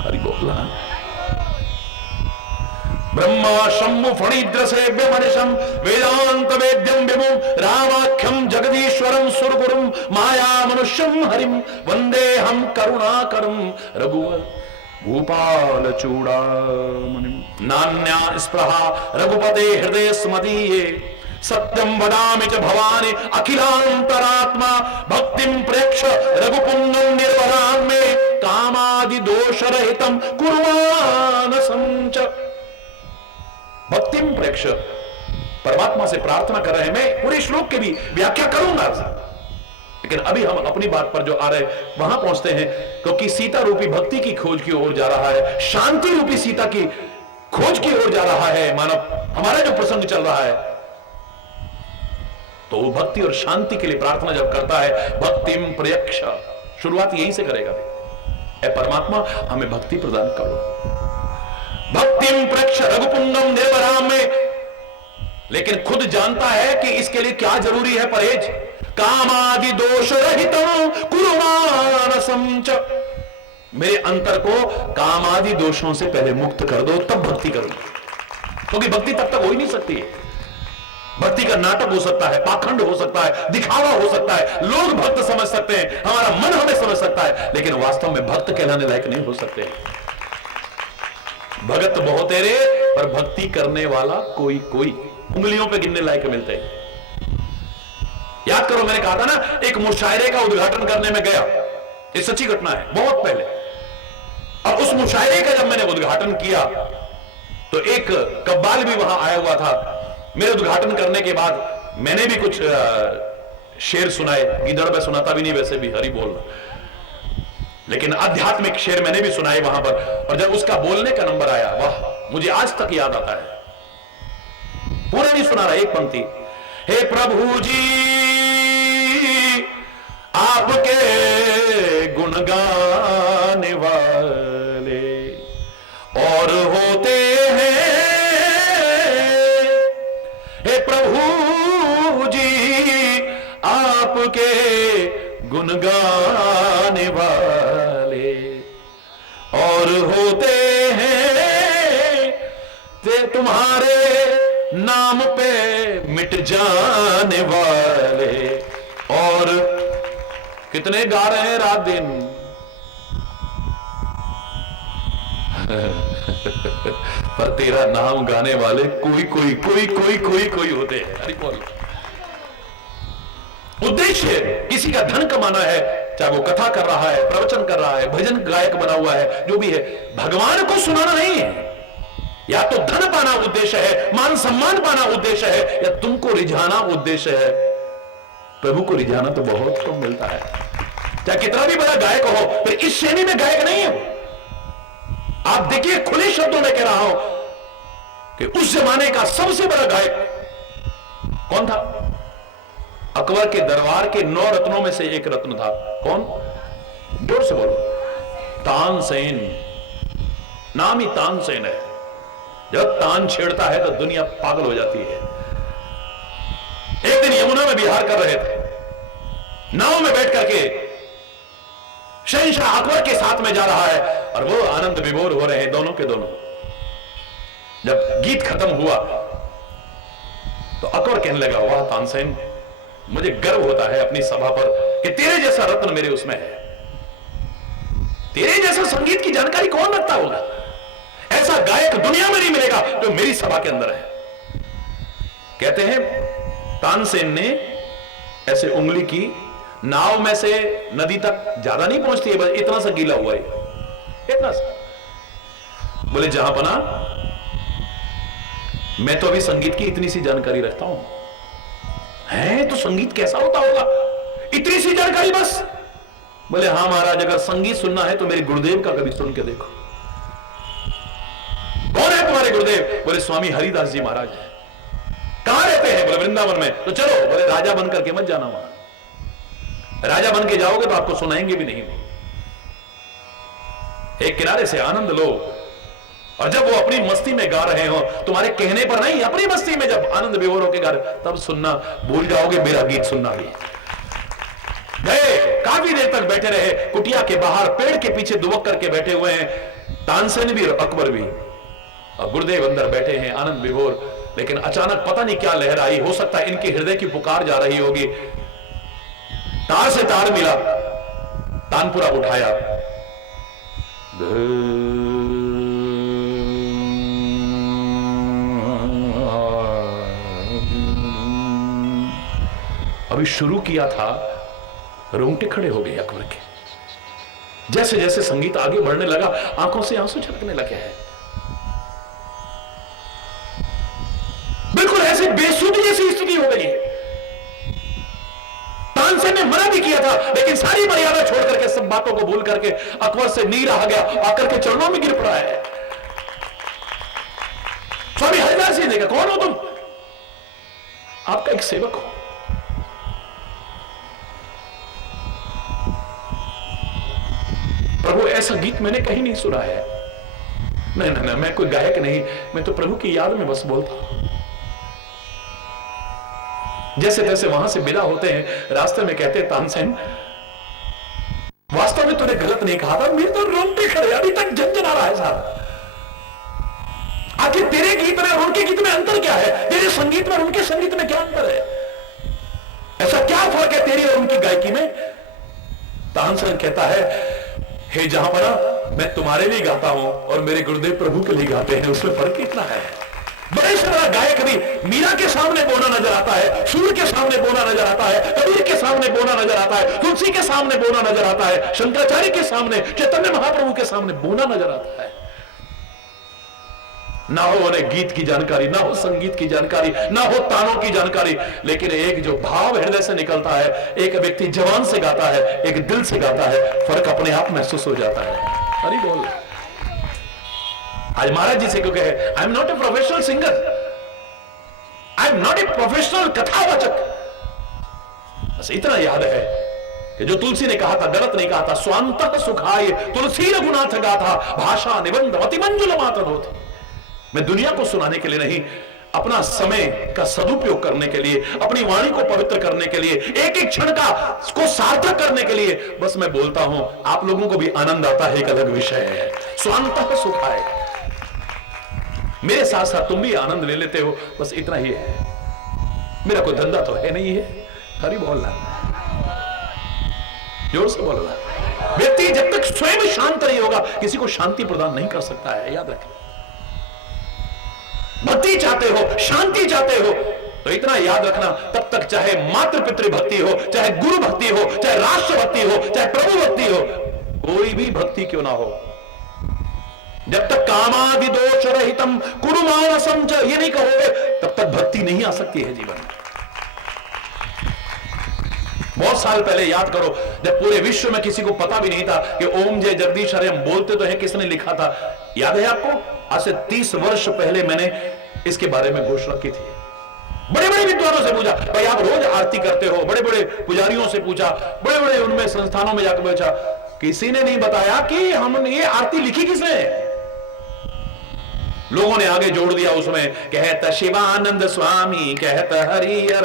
हरि बोल। ब्रह्मा शंभु फणिद्र सेव्य मनिषम वेदांत वेद्यम विमुम रामाख्यम जगदीश्वरम सुरगुरुम माया मनुष्यम हरिम वंदे हम करुणाकरम रघुवर भूपाल चूड़ामणिम। नान्या स्पृहा रघुपते हृदय स्मदीये सत्यम वदामि च भवानी अखिलांतरात्मा भक्तिम प्रेक्ष रघुपुंगम निर्वरान में कामादि दोष रहितम कुर्वानसं च। भक्तिम प्रेक्ष, परमात्मा से प्रार्थना कर रहे हैं। मैं पूरे श्लोक की भी व्याख्या करूंगा, लेकिन अभी हम अपनी बात पर जो आ रहे वहां पहुंचते हैं, क्योंकि सीता रूपी भक्ति की खोज की ओर जा रहा है, शांति रूपी सीता की खोज की ओर जा रहा है मानव। हमारा जो प्रसंग चल रहा है, तो वो भक्ति और शांति के लिए प्रार्थना जब करता है, भक्तिम प्रेक्ष, शुरुआत यहीं से करेगा। ऐ परमात्मा हमें भक्ति प्रदान करो। भक्तिम प्रेक्ष रघुपुंगम निर्वराम में, लेकिन खुद जानता है कि इसके लिए क्या जरूरी है? परहेज। कामादि दोष रहितम कुर्वानसं च। मेरे अंतर को कामादि दोषों से पहले मुक्त कर दो, तब भक्ति करो। क्योंकि भक्ति तब तक हो ही नहीं सकती है। भक्ति का नाटक हो सकता है, पाखंड हो सकता है, दिखावा हो सकता है, लोग भक्त समझ सकते हैं, हमारा मन हमें समझ सकता है, लेकिन वास्तव में भक्त कहलाने लायक नहीं हो सकते। भगत बहुत तेरे, पर भक्ति करने वाला कोई कोई, उंगलियों पे गिनने लायक मिलते हैं। याद करो, मैंने कहा था ना, एक मुशायरे का उद्घाटन करने में गया, ये सच्ची घटना है, बहुत पहले। और उस मुशायरे का जब मैंने उद्घाटन किया तो एक कव्वाल भी वहां आया हुआ था। मेरे उद्घाटन करने के बाद मैंने भी कुछ शेर सुनाए। गीदड़ में सुनाता भी नहीं वैसे भी, हरि बोल, लेकिन आध्यात्मिक शेर मैंने भी सुनाए वहां पर। और जब उसका बोलने का नंबर आया, वाह, मुझे आज तक याद आता है। पूरा नहीं सुना रहा, एक पंक्ति। हे प्रभु जी आपके गुण गाने वाले और होते हैं, हे प्रभु जी आपके गुण गाने वाले और होते हैं, ते तुम्हारे नाम पे मिट जाने वाले और कितने गा रहे हैं रात दिन। पर तेरा नाम गाने वाले कोई कोई कोई कोई कोई कोई होते हैं। अरे बोल, उद्देश्य किसी का धन कमाना है, चाहे वो कथा कर रहा है, प्रवचन कर रहा है, भजन गायक बना हुआ है, जो भी है, भगवान को सुनाना नहीं है। या तो धन पाना उद्देश्य है, मान सम्मान पाना उद्देश्य है, या तुमको रिझाना उद्देश्य है। प्रभु को रिझाना तो बहुत कम मिलता है, चाहे कितना भी बड़ा गायक हो, फिर इस श्रेणी में गायक नहीं है। आप देखिए, खुले शब्दों में कह रहा हूं कि उस जमाने का सबसे बड़ा गायक कौन था? अकबर के दरबार के 9 रत्नों में से एक रत्न था। कौन? जोर से बोलो। तानसेन। नाम ही तानसेन है। जब तान छेड़ता है तो दुनिया पागल हो जाती है। एक दिन यमुना में विहार कर रहे थे, नाव में बैठ करके शहंशाह अकबर के साथ में जा रहा है और वो आनंद विभोर हो रहे हैं दोनों के दोनों। जब गीत खत्म हुआ तो अकबर कहने लगा, वाह तानसेन, मुझे गर्व होता है अपनी सभा पर कि तेरे जैसा रत्न मेरे उसमें है। तेरे जैसा संगीत की जानकारी कौन रखता होगा? ऐसा गायक दुनिया में नहीं मिलेगा जो मेरी सभा के अंदर है। कहते हैं तानसेन ने ऐसे उंगली की, नाव में से नदी तक ज्यादा नहीं पहुंचती है, बस इतना सा गीला हुआ है, इतना सा। बोले जहांपना, मैं तो अभी संगीत की इतनी सी जानकारी रखता हूं। है तो संगीत कैसा होता होगा? इतनी सी जानकारी बस? बोले हां महाराज, अगर संगीत सुनना है तो मेरे गुरुदेव का कभी सुन के देखो। कौन है तुम्हारे गुरुदेव? बोले स्वामी हरिदास जी महाराज है। कहां रहते हैं? बोले वृंदावन में। तो चलो, बोले राजा बन करके मत जाना, वहां राजा बन के जाओगे तो आपको सुनाएंगे भी नहीं। एक किनारे से आनंद लो, और जब वो अपनी मस्ती में गा रहे हो, तुम्हारे कहने पर नहीं, अपनी मस्ती में जब आनंद विभोर होकर गा रहे, तब सुनना, भूल जाओगे मेरा गीत सुनना भी। गए, काफी देर तक बैठे रहे, कुटिया के बाहर पेड़ के पीछे दुबक करके बैठे हुए हैं तानसेन भी और अकबर भी, और गुरुदेव अंदर बैठे हैं आनंद विभोर। लेकिन अचानक पता नहीं क्या लहर आई, हो सकता है इनके हृदय की पुकार जा रही होगी। तार से तार मिला, तानपुरा उठाया, अभी शुरू किया था, रोंगटे खड़े हो गए अकबर के। जैसे जैसे संगीत आगे बढ़ने लगा, आंखों से आंसू छलकने लगे हैं। बिल्कुल ऐसे बेसुधी जैसी स्थिति हो गई। तानसेन ने मना भी किया था, लेकिन सारी मर्यादा छोड़ करके, सब बातों को भूल करके अकबर से नहीं रहा गया, आकर के चरणों में गिर पड़ा है। स्वामी हरिदास जी ने कहा, कौन हो तुम? आपका एक सेवक हो। प्रभु, ऐसा गीत मैंने कहीं नहीं सुना है। नहीं नहीं, मैं कोई गायक नहीं, मैं तो प्रभु की याद में बस बोलता हूं। जैसे तैसे वहां से विदा होते हैं, रास्ते में कहते हैं, तानसेन, वास्तव में तूने गलत नहीं कहा था, मेरे तो रोंगटे खड़े, अभी तक झंझना रहा है साहब। आखिर तेरे गीत में और उनके गीत में अंतर क्या है? तेरे संगीत में और उनके संगीत में क्या अंतर है? ऐसा क्या फर्क है तेरी और उनकी गायकी में? तानसेन कहता है, हे जहांपना, मैं तुम्हारे लिए गाता हूं और मेरे गुरुदेव प्रभु के लिए गाते हैं, उसमें फर्क कितना है? बड़े से बड़ा गायक भी मीरा के सामने बोना नजर आता है, सूर के सामने बोना नजर आता है, कबीर के सामने बोना नजर आता है, तुलसी के सामने बोना नजर आता है, शंकराचार्य के सामने, चैतन्य महाप्रभु के सामने बोना नजर आता है। ना हो उन्हें गीत की जानकारी, ना हो संगीत की जानकारी, ना हो तानों की जानकारी, लेकिन एक जो भाव हृदय से निकलता है, एक व्यक्ति जवान से गाता है, एक दिल से गाता है, फर्क अपने आप महसूस हो जाता है। हरि बोल। आज महाराज जी से क्यों कहे, I am not a professional singer, I am not a professional कथावाचक। बस इतना याद है कि जो तुलसी ने कहा था, गलत नहीं कहा था, स्वांतः सुखाय तुलसी रघुनाथ गाथा, भाषा निबंध अति मंजुल मातन होती। मैं दुनिया को सुनाने के लिए नहीं, अपना समय का सदुपयोग करने के लिए, अपनी वाणी को पवित्र करने के लिए, एक एक क्षण का को सार्थक करने के लिए बस मैं बोलता हूं। आप लोगों को भी आनंद आता है, एक अलग विषय है। स्वांतः सुखाय, मेरे साथ साथ तुम भी आनंद ले लेते हो, बस इतना ही है। मेरा कोई धंधा तो है नहीं है। हरि बोलना। जोर से बोलना। व्यक्ति जब तक स्वयं शांत नहीं होगा किसी को शांति प्रदान नहीं कर सकता है, याद रखें। भक्ति चाहते हो, शांति चाहते हो तो इतना याद रखना, तब तक चाहे मातृ पितृ भक्ति हो, चाहे गुरु भक्ति हो, चाहे राष्ट्र भक्ति हो, चाहे प्रभु भक्ति हो, कोई भी भक्ति क्यों ना हो, जब तक कामादि दोष रहितम कुरु मानसम च ये नहीं कहोगे तब तक भक्ति नहीं आ सकती है जीवन में। बहुत साल पहले याद करो, जब पूरे विश्व में किसी को पता भी नहीं था कि ओम जय जगदीश हरे हम बोलते तो है, किसने लिखा था याद है आपको? आज से 30 वर्ष पहले मैंने इसके बारे में घोषणा की थी। बड़े बड़े विद्वानों से पूछा, भाई आप रोज आरती करते हो, बड़े बड़े पुजारियों से पूछा, बड़े बड़े उनमें संस्थानों में जाकर पूछा, किसी ने नहीं बताया कि हमने ये आरती लिखी किसने। लोगों ने आगे जोड़ दिया उसमें, कहता शिवानंद स्वामी, कहता हरिहर।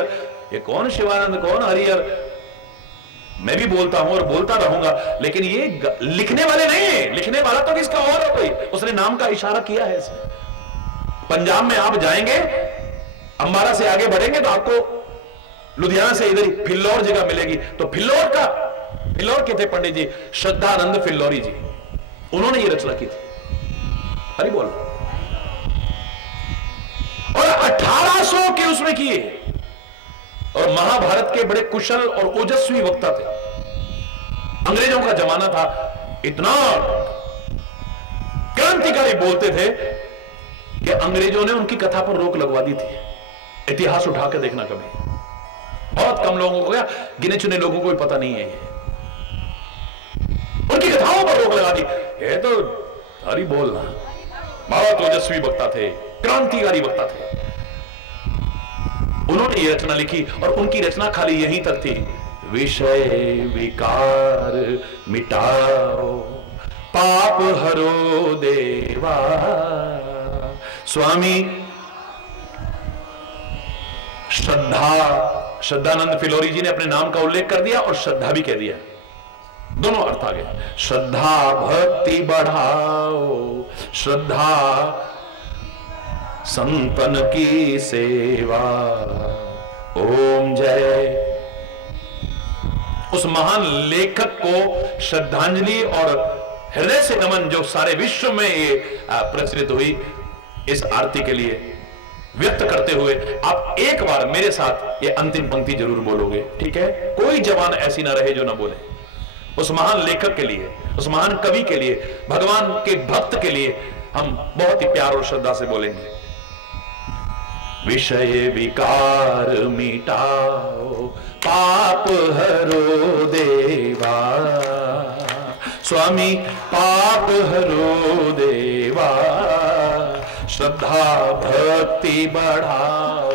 ये कौन शिवानंद, कौन हरिहर? मैं भी बोलता हूं और बोलता रहूंगा, लेकिन ये लिखने वाले नहीं है। लिखने वाला तो किसका और है कोई, उसने नाम का इशारा किया है इसमें। पंजाब में आप जाएंगे, अंबाला से आगे बढ़ेंगे तो आपको लुधियाना से इधर ही फिल्लौर जगह मिलेगी, तो फिल्लौर के थे पंडित जी श्रद्धानंद फिल्लौरी जी, उन्होंने ये रचना की थी। हरि बोल। और 1800 के उसमें किए, और महाभारत के बड़े कुशल और ओजस्वी वक्ता थे। अंग्रेजों का जमाना था, इतना क्रांतिकारी बोलते थे कि अंग्रेजों ने उनकी कथा पर रोक लगवा दी थी। इतिहास उठा के देखना, कभी बहुत कम लोगों को, या गिने चुने लोगों को भी पता नहीं है ये। उनकी कथाओं पर रोक लगा दी। ये तो हरि बोलना, बहुत ओजस्वी वक्ता थे, क्रांतिकारी वक्ता थे। उन्होंने ये रचना लिखी, और उनकी रचना खाली यहीं तक थी, विषय विकार मिटाओ पाप हरो देवा। स्वामी श्रद्धानंद फिल्लौरी जी ने अपने नाम का उल्लेख कर दिया और श्रद्धा भी कह दिया, दोनों अर्थ आ गए। श्रद्धा भक्ति बढ़ाओ, श्रद्धा संतन की सेवा, ओम जय। उस महान लेखक को श्रद्धांजलि और हृदय से नमन जो सारे विश्व में ये प्रचलित हुई, इस आरती के लिए व्यक्त करते हुए आप एक बार मेरे साथ ये अंतिम पंक्ति जरूर बोलोगे, ठीक है? कोई जवान ऐसी ना रहे जो ना बोले। उस महान लेखक के लिए, उस महान कवि के लिए, भगवान के भक्त के लिए हम बहुत ही प्यार और श्रद्धा से बोलेंगे। विषय विकार मिटाओ पाप हरो देवा, स्वामी पाप हरो देवा। श्रद्धा भक्ति बढ़ाओ,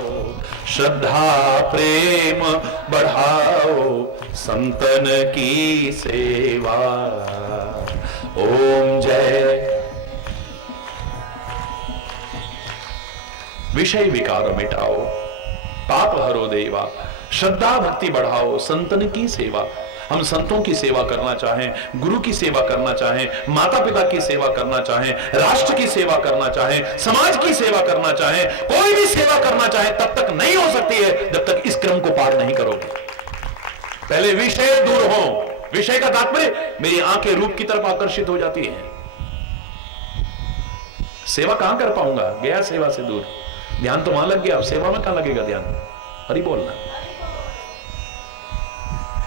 श्रद्धा प्रेम बढ़ाओ, संतन की सेवा, ओम जय। विषय विकार मिटाओ पाप हरो देवा, श्रद्धा भक्ति बढ़ाओ, संतन की सेवा। हम संतों की सेवा करना चाहें, गुरु की सेवा करना चाहें, माता पिता की सेवा करना चाहें, राष्ट्र की सेवा करना चाहें, समाज की सेवा करना चाहें, कोई भी सेवा करना चाहें, तब तक नहीं हो सकती है जब तक इस क्रम को पार नहीं करोगे। पहले विषय दूर हो। विषय का तात्पर्य मेरी आंखें रूप की तरफ आकर्षित हो जाती हैं, सेवा कहां कर पाऊंगा, गया सेवा से दूर। ध्यान तो वहां लग गया, सेवा में कहां लगेगा ध्यान? हरि बोलना।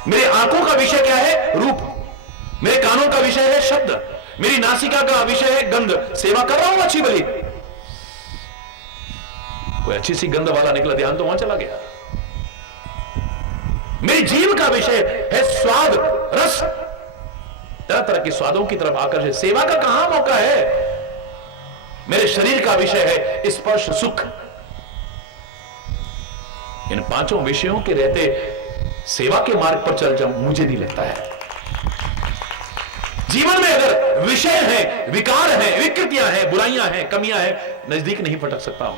मेरे आंखों का विषय क्या है? रूप। मेरे कानों का विषय है शब्द। मेरी नासिका का विषय है गंध। सेवा कर रहा हूं अच्छी भली, कोई अच्छी सी गंध वाला निकला, ध्यान तो वहां चला गया। मेरी जीभ का विषय है स्वाद, रस, तरह तरह के स्वादों की तरफ आकर्षित। सेवा का कहां मौका है? मेरे शरीर का विषय है स्पर्श, सुख। इन पांचों विषयों के रहते सेवा के मार्ग पर चल जाऊं, मुझे नहीं लगता है। जीवन में अगर विषय है, विकार है, विकृतियां हैं, बुराइयां हैं, कमियां हैं, नजदीक नहीं फटक सकता हूं।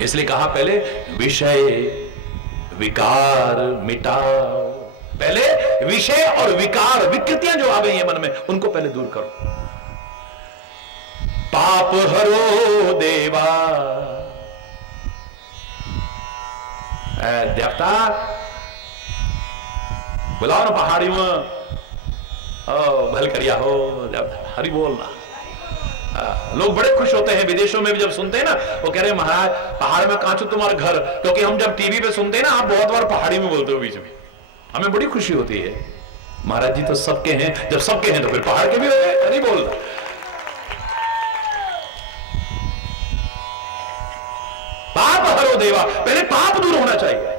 इसलिए कहा पहले विषय विकार मिटाओ। पहले विषय और विकार, विकृतियां जो आ गई हैं मन में, उनको पहले दूर करो। पाप हरो देवा, देवता बुलाओ ना पहाड़ी में, भल करिया हो, हरि बोलना। लोग बड़े खुश होते हैं विदेशों में भी जब सुनते हैं ना, वो कह रहे हैं महाराज पहाड़ में कहां छो तुम्हारा घर, क्योंकि हम जब टीवी पे सुनते हैं ना, आप बहुत बार पहाड़ी में बोलते हो बीच में, हमें बड़ी खुशी होती है। महाराज जी तो सबके हैं, जब सबके हैं तो फिर पहाड़ के भी हो गए, हरि बोलना। पाप हरो देवा, पहले पाप दूर होना चाहिए,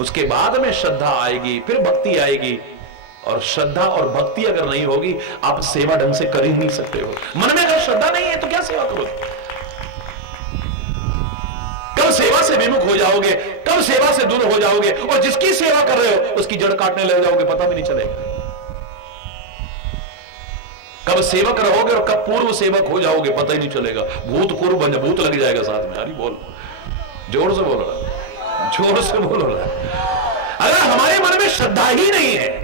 उसके बाद में श्रद्धा आएगी, फिर भक्ति आएगी। और श्रद्धा और भक्ति अगर नहीं होगी, आप सेवा ढंग से कर ही नहीं सकते हो। मन में अगर श्रद्धा नहीं है तो क्या सेवा करोगे? कब सेवा से विमुख हो जाओगे, कब सेवा से दूर हो जाओगे, और जिसकी सेवा कर रहे हो उसकी जड़ काटने लग जाओगे, पता भी नहीं चलेगा। कब सेवक रहोगे और कब पूर्व सेवक हो जाओगे, पता ही नहीं चलेगा। भूत पूर्व बन, भूत लग जाएगा साथ में। अरे बोल, जोर से बोल रहा, जोर से बोल रहा। अगर हमारे मन में श्रद्धा ही नहीं है,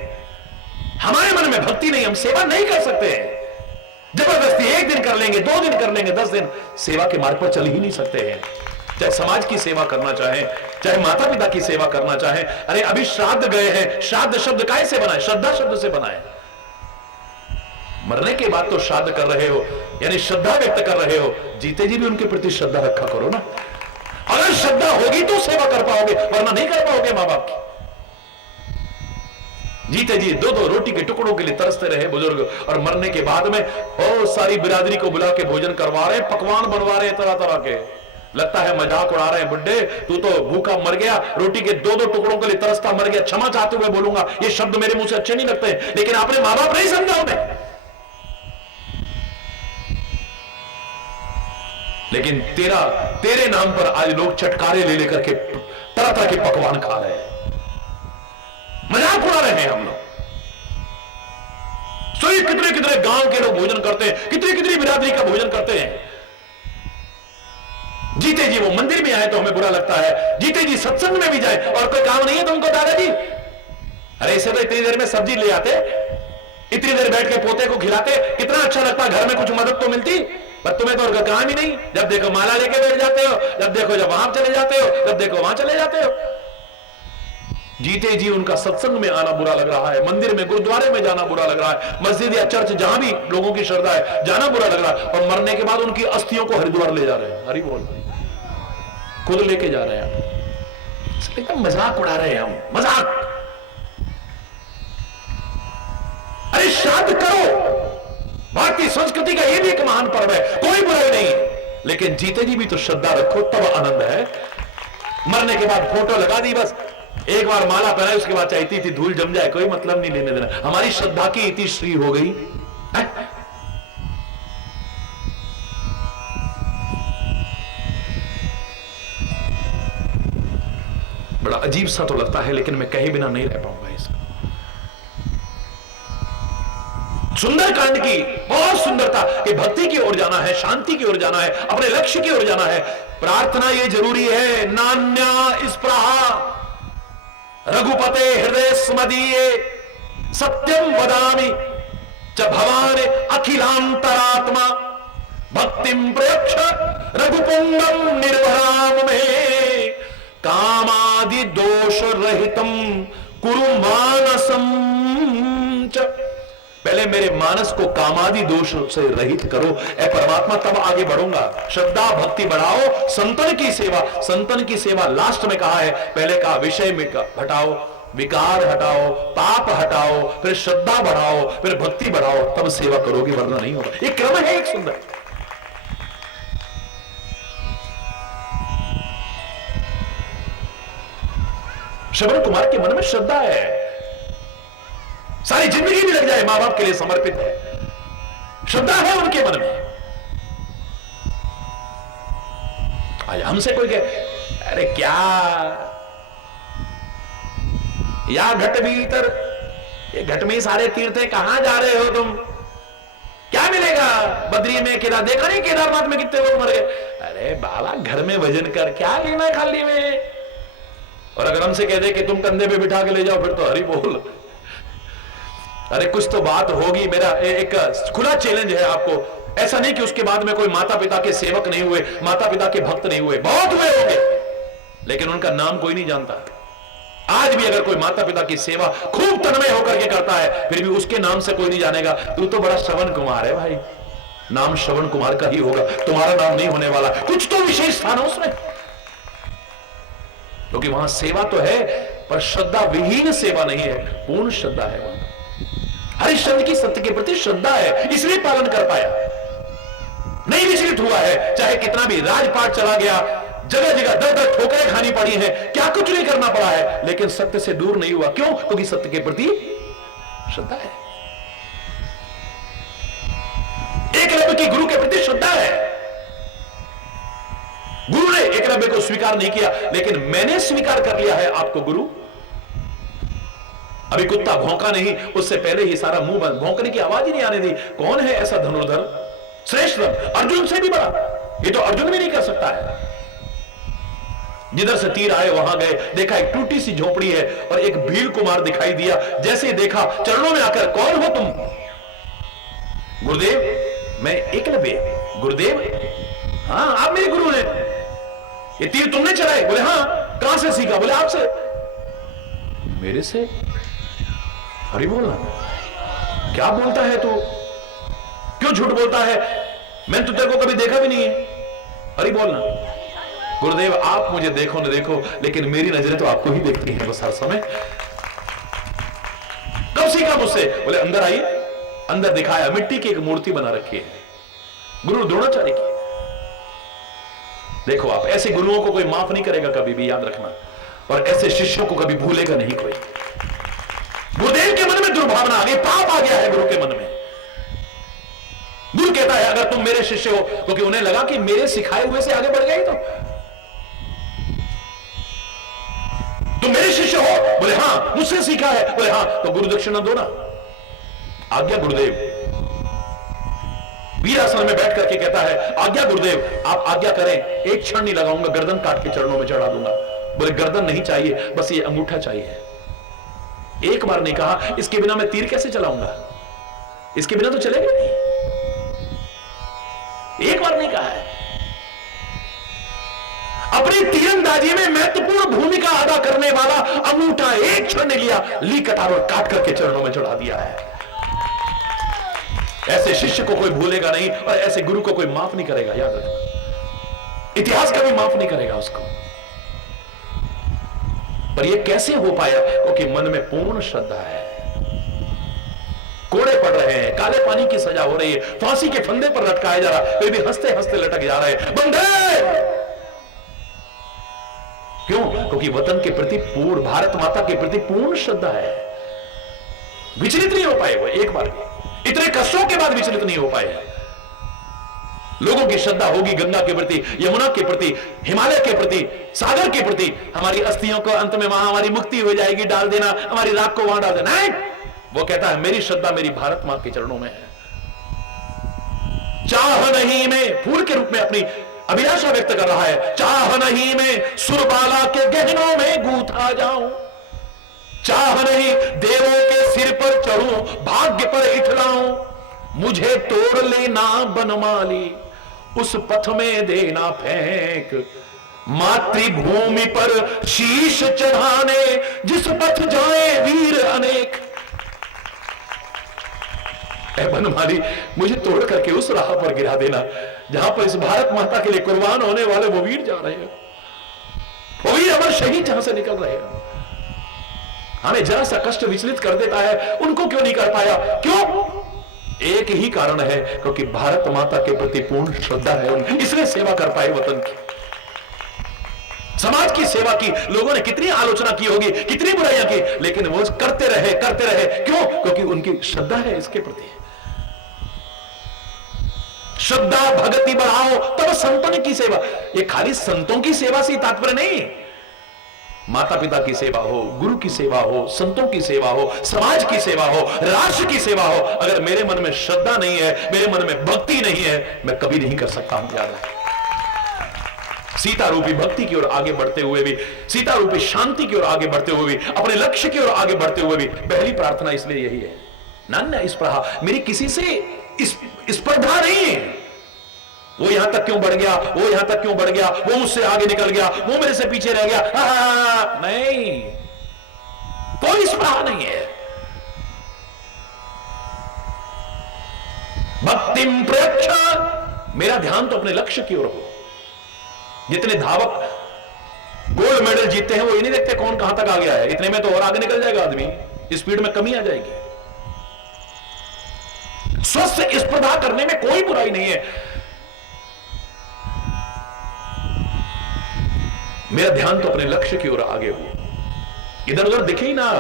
हमारे मन में भक्ति नहीं, हम सेवा नहीं कर सकते हैं। जबरदस्ती एक दिन कर लेंगे, 2 दिन कर लेंगे, 10 दिन सेवा के मार्ग पर चल ही नहीं सकते हैं। चाहे समाज की सेवा करना चाहे, चाहे माता पिता की सेवा करना चाहे। अरे अभी श्राद्ध गए हैं, श्राद्ध शब्द काय से बना है? श्रद्धा शब्द से बना है। मरने के बाद तो श्राद्ध कर रहे हो, यानी श्रद्धा व्यक्त कर रहे हो, जीते जी भी उनके प्रति श्रद्धा रखा करो ना। अगर श्रद्धा होगी तो सेवा कर पाओगे, वरना नहीं कर पाओगे मां बाप की। जीते जी 2-2 रोटी के टुकड़ों के लिए तरसते रहे बुजुर्ग, और मरने के बाद में सारी बिरादरी को बुला के भोजन करवा रहे, पकवान बनवा रहे तरह तरह के। लगता है मजाक उड़ा रहे हैं, बुड्ढे तू तो भूखा मर गया, रोटी के 2-2 टुकड़ों के लिए तरसता मर गया। क्षमा चाहते हुए बोलूंगा, ये शब्द मेरे मुंह से अच्छे नहीं लगते, लेकिन आपने मां बाप नहीं समझा उन्हें। लेकिन तेरे नाम पर आज लोग चटकारे ले लेकर के तरह तरह के पकवान खा रहे हैं, मजाक उड़ा रहे हैं हम लोग। सोई कितने कितने गांव के लोग भोजन करते हैं, कितनी कितनी बिरादरी का भोजन करते हैं। जीते जी वो मंदिर में आए तो हमें बुरा लगता है, जीते जी सत्संग में भी जाए और कोई काम नहीं है तो उनको दादाजी, अरे इसे तो इतनी देर में सब्जी ले आते, इतनी देर बैठ के पोते को खिलाते, कितना अच्छा लगता, घर में कुछ मदद तो मिलती। पर तुम्हें तो काम ही नहीं, जब देखो माला लेके बैठ जाते हो, जब देखो जब वहां चले जाते हो, जब देखो वहां चले जाते हो। जीते जी उनका सत्संग में आना बुरा लग रहा है, मंदिर में गुरुद्वारे में जाना बुरा लग रहा है, मस्जिद या चर्च जहां भी लोगों की श्रद्धा है जाना बुरा लग रहा है। और मरने के बाद उनकी अस्थियों को हरिद्वार ले जा रहे हैं, हरि बोल, खुद लेके जा रहे हैं। एकदम मजाक उड़ा रहे हैं हम, मजाक। अरे श्राद्ध करो, भारतीय संस्कृति का यह भी एक महान पर्व है, कोई बुराई नहीं, लेकिन जीते जी भी तो श्रद्धा रखो, तब आनंद है। मरने के बाद फोटो लगा दी, बस एक बार माला पहनाई, उसके बाद चाहती थी धूल जम जाए, कोई मतलब नहीं लेने देना। हमारी श्रद्धा की इति श्री हो गई है? बड़ा अजीब सा तो लगता है, लेकिन मैं कहे बिना नहीं रह पाऊंगा इसका। सुंदरकांड की बहुत सुंदरता कि भक्ति की ओर जाना है, शांति की ओर जाना है, अपने लक्ष्य की ओर जाना है। प्रार्थना ये जरूरी है, नान्या स्पृहा रघुपते हृदय स्मदीये सत्यम वदामि च भवान अखिलांतरात्मा भक्तिम प्रयक्ष रघुपुंगम निर्भराम में कामादि दोष रहितम कुरु मानसम च। पहले मेरे मानस को कामादि दोष से रहित करो, ए परमात्मा, तब आगे बढ़ूंगा। श्रद्धा भक्ति बढ़ाओ, संतन की सेवा, संतन की सेवा लास्ट में कहा है, पहले कहा विषय में हटाओ, विकार हटाओ, पाप हटाओ, फिर श्रद्धा बढ़ाओ, फिर भक्ति बढ़ाओ, तब सेवा करोगे, वरना नहीं होगा। ये क्रम है एक सुंदर। श्रवण कुमार के मन में श्रद्धा है, सारी जिंदगी भी लग जाए मां बाप के लिए समर्पित है, श्रद्धा है उनके मन में। आज हमसे कोई कहे अरे क्या या घट भीतर, ये घट में सारे तीर्थ है, कहां जा रहे हो तुम, क्या मिलेगा बद्री में, केदार देखा नहीं केदारनाथ में कितने लोग मर गए। अरे बाबा घर में भजन कर, क्या लेना खाली में। और अगर हमसे कह दे कि तुम कंधे पे बिठा के ले जाओ, फिर तो हरि बोल। अरे कुछ तो बात होगी। मेरा एक खुला चैलेंज है आपको, ऐसा नहीं कि उसके बाद में कोई माता पिता के सेवक नहीं हुए, माता पिता के भक्त नहीं हुए, बहुत हुए होंगे, लेकिन उनका नाम कोई नहीं जानता। आज भी अगर कोई माता पिता की सेवा खूब तन्मय होकर के करता है, फिर भी उसके नाम से कोई नहीं जानेगा तू तो बड़ा श्रवण कुमार है भाई, नाम श्रवण कुमार का ही होगा, तुम्हारा नाम नहीं होने वाला। कुछ तो विशेष स्थान है उसमें, क्योंकि वहां सेवा तो है पर श्रद्धा विहीन सेवा नहीं है, पूर्ण श्रद्धा है वहां। हरिश्चंद्र की सत्य के प्रति श्रद्धा है, इसलिए पालन कर पाया, नहीं विचलित हुआ है। चाहे कितना भी राजपाट चला गया, जगह जगह दर दर ठोकरें खानी पड़ी है, क्या कुछ नहीं करना पड़ा है, लेकिन सत्य से दूर नहीं हुआ। क्यों? क्योंकि सत्य के प्रति श्रद्धा है। एकलव्य की गुरु के प्रति श्रद्धा है। गुरु ने एकलव्य को स्वीकार नहीं किया, लेकिन मैंने स्वीकार कर लिया है आपको गुरु। अभी कुत्ता भौंका नहीं, उससे पहले ही सारा मुंह बंद, भौंकने की आवाज ही नहीं आने दी। कौन है ऐसा धनुर्धर? श्रेष्ठ, अर्जुन से भी बड़ा। ये तो अर्जुन भी नहीं कर सकता है। जिधर से तीर आए वहां गए, देखा एक टूटी सी झोपड़ी है और एक भील कुमार दिखाई दिया। जैसे देखा, चरणों में आकर, कौन हो तुम? गुरुदेव, मैं एकलव्य। गुरुदेव, हाँ आप मेरे गुरु हैं। ये तीर तुमने चलाए? बोले हाँ। कहां से सीखा? बोले आपसे। मेरे से? हरि बोलना। क्या बोलता है तू? क्यों झूठ बोलता है? मैंने तो तेरे को कभी देखा भी नहीं है। हरि बोलना। गुरुदेव, आप मुझे देखो न देखो, लेकिन मेरी नजरें तो आपको ही देखती हैं बस हर समय। कब सीखा मुझसे? बोले अंदर आइए। अंदर दिखाया, मिट्टी की एक मूर्ति बना रखी है, गुरु द्रोणाचार्य की। देखो आप, ऐसे गुरुओं को कोई माफ नहीं करेगा कभी भी, याद रखना। और ऐसे शिष्यों को कभी भूलेगा नहीं कोई। गुरुदेव के मन में दुर्भावना आ गई, पाप आ गया है गुरु के मन में। गुरु कहता है अगर तुम मेरे शिष्य हो, क्योंकि उन्हें लगा कि मेरे सिखाए हुए से आगे बढ़ गए, तो तुम मेरे शिष्य हो? बोले हाँ। मुझसे सीखा है? बोले हाँ। तो गुरु दक्षिणा दो ना। आज्ञा गुरुदेव। वीरासन में बैठ करके कहता है आज्ञा गुरुदेव, आप आज्ञा करें, एक क्षण नहीं लगाऊंगा, गर्दन काट के चरणों में चढ़ा दूंगा। बोले गर्दन नहीं चाहिए, बस ये अंगूठा चाहिए। एक बार नहीं कहा, इसके बिना मैं तीर कैसे चलाऊंगा? इसके बिना तो चलेगा नहीं। एक बार नहीं कहा है। अपनी तीरंदाजी में महत्वपूर्ण भूमिका अदा करने वाला अंगूठा एक क्षण ने लिया, ली कटार और काट करके चरणों में चढ़ा दिया है। ऐसे शिष्य को कोई भूलेगा नहीं और ऐसे गुरु को कोई माफ नहीं करेगा, याद रखना। इतिहास कभी माफ नहीं करेगा उसको। पर यह कैसे हो पाया? क्योंकि मन में पूर्ण श्रद्धा है। कोड़े पड़ रहे हैं, काले पानी की सजा हो रही है, फांसी के फंदे पर लटकाया जा रहा, फिर भी हंसते हंसते लटक जा रहे हैं। बंधे! क्यों? क्योंकि वतन के प्रति पूर्ण, भारत माता के प्रति पूर्ण श्रद्धा है। विचलित नहीं हो पाए वो एक बार भी। इतने कष्टों के बाद विचलित नहीं हो पाए। लोगों की श्रद्धा होगी गंगा के प्रति, यमुना के प्रति, हिमालय के प्रति, सागर के प्रति। हमारी अस्थियों को अंत में वहां हमारी मुक्ति हो जाएगी, डाल देना, हमारी राख को वहां डाल देना। नहीं, वो कहता है मेरी श्रद्धा मेरी भारत मां के चरणों में है। चाह नहीं में फूल के रूप में अपनी अभिलाषा व्यक्त कर रहा है। चाह नहीं में सुरबाला के गहनों में गूंथा जाऊं, चाह नहीं देवों के सिर पर चढ़ूं, भाग्य पर इठलाऊं, मुझे तोड़ लेना बनमाली, उस पथ में देना फेंक, मातृभूमि पर शीश चढ़ाने, जिस पथ जाए वीर अनेक। ऐ बनमाली, मुझे तोड़ करके उस राह पर गिरा देना जहां पर इस भारत माता के लिए कुर्बान होने वाले वो वीर जा रहे हैं, वो वीर अमर शहीद जहां से निकल रहे हैं। हमें जरा सा कष्ट विचलित कर देता है, उनको क्यों नहीं कर पाया? क्यों? एक ही कारण है, क्योंकि भारत माता के प्रति पूर्ण श्रद्धा है, इसलिए सेवा कर पाए वतन की। समाज की सेवा की लोगों ने कितनी आलोचना की होगी, कितनी बुराइयां की, लेकिन वो करते रहे करते रहे। क्यों? क्योंकि उनकी श्रद्धा है इसके प्रति। श्रद्धा भक्ति बढ़ाओ तब संतों की सेवा। ये खाली संतों की सेवा से तात्पर्य नहीं, माता पिता की सेवा हो, गुरु की सेवा हो, संतों की सेवा हो, समाज की सेवा हो, राष्ट्र की सेवा हो। अगर मेरे मन में श्रद्धा नहीं है, मेरे मन में भक्ति नहीं है, मैं कभी नहीं कर सकता हूं। याद है, सीता रूपी भक्ति की ओर आगे बढ़ते हुए भी, सीता रूपी शांति की ओर आगे बढ़ते हुए भी, अपने लक्ष्य की ओर आगे बढ़ते हुए भी, पहली प्रार्थना इसलिए यही है, नान्या इस प्रहा, मेरी किसी से स्पर्धा नहीं है। वो यहां तक क्यों बढ़ गया, वो यहां तक क्यों बढ़ गया, वो मुझसे आगे निकल गया, वो मेरे से पीछे रह गया, नहीं। कोई स्पृहा नहीं है। भक्तिम प्रयच्छ, मेरा ध्यान तो अपने लक्ष्य की ओर हो। जितने धावक गोल्ड मेडल जीतते हैं वो ये नहीं देखते कौन कहां तक आ गया है, इतने में तो और आगे निकल जाएगा आदमी, स्पीड में कमी आ जाएगी। स्वस्थ स्पर्धा करने में कोई बुराई नहीं है। मेरा ध्यान तो अपने लक्ष्य की ओर आगे हो, इधर उधर दिखे ही ना।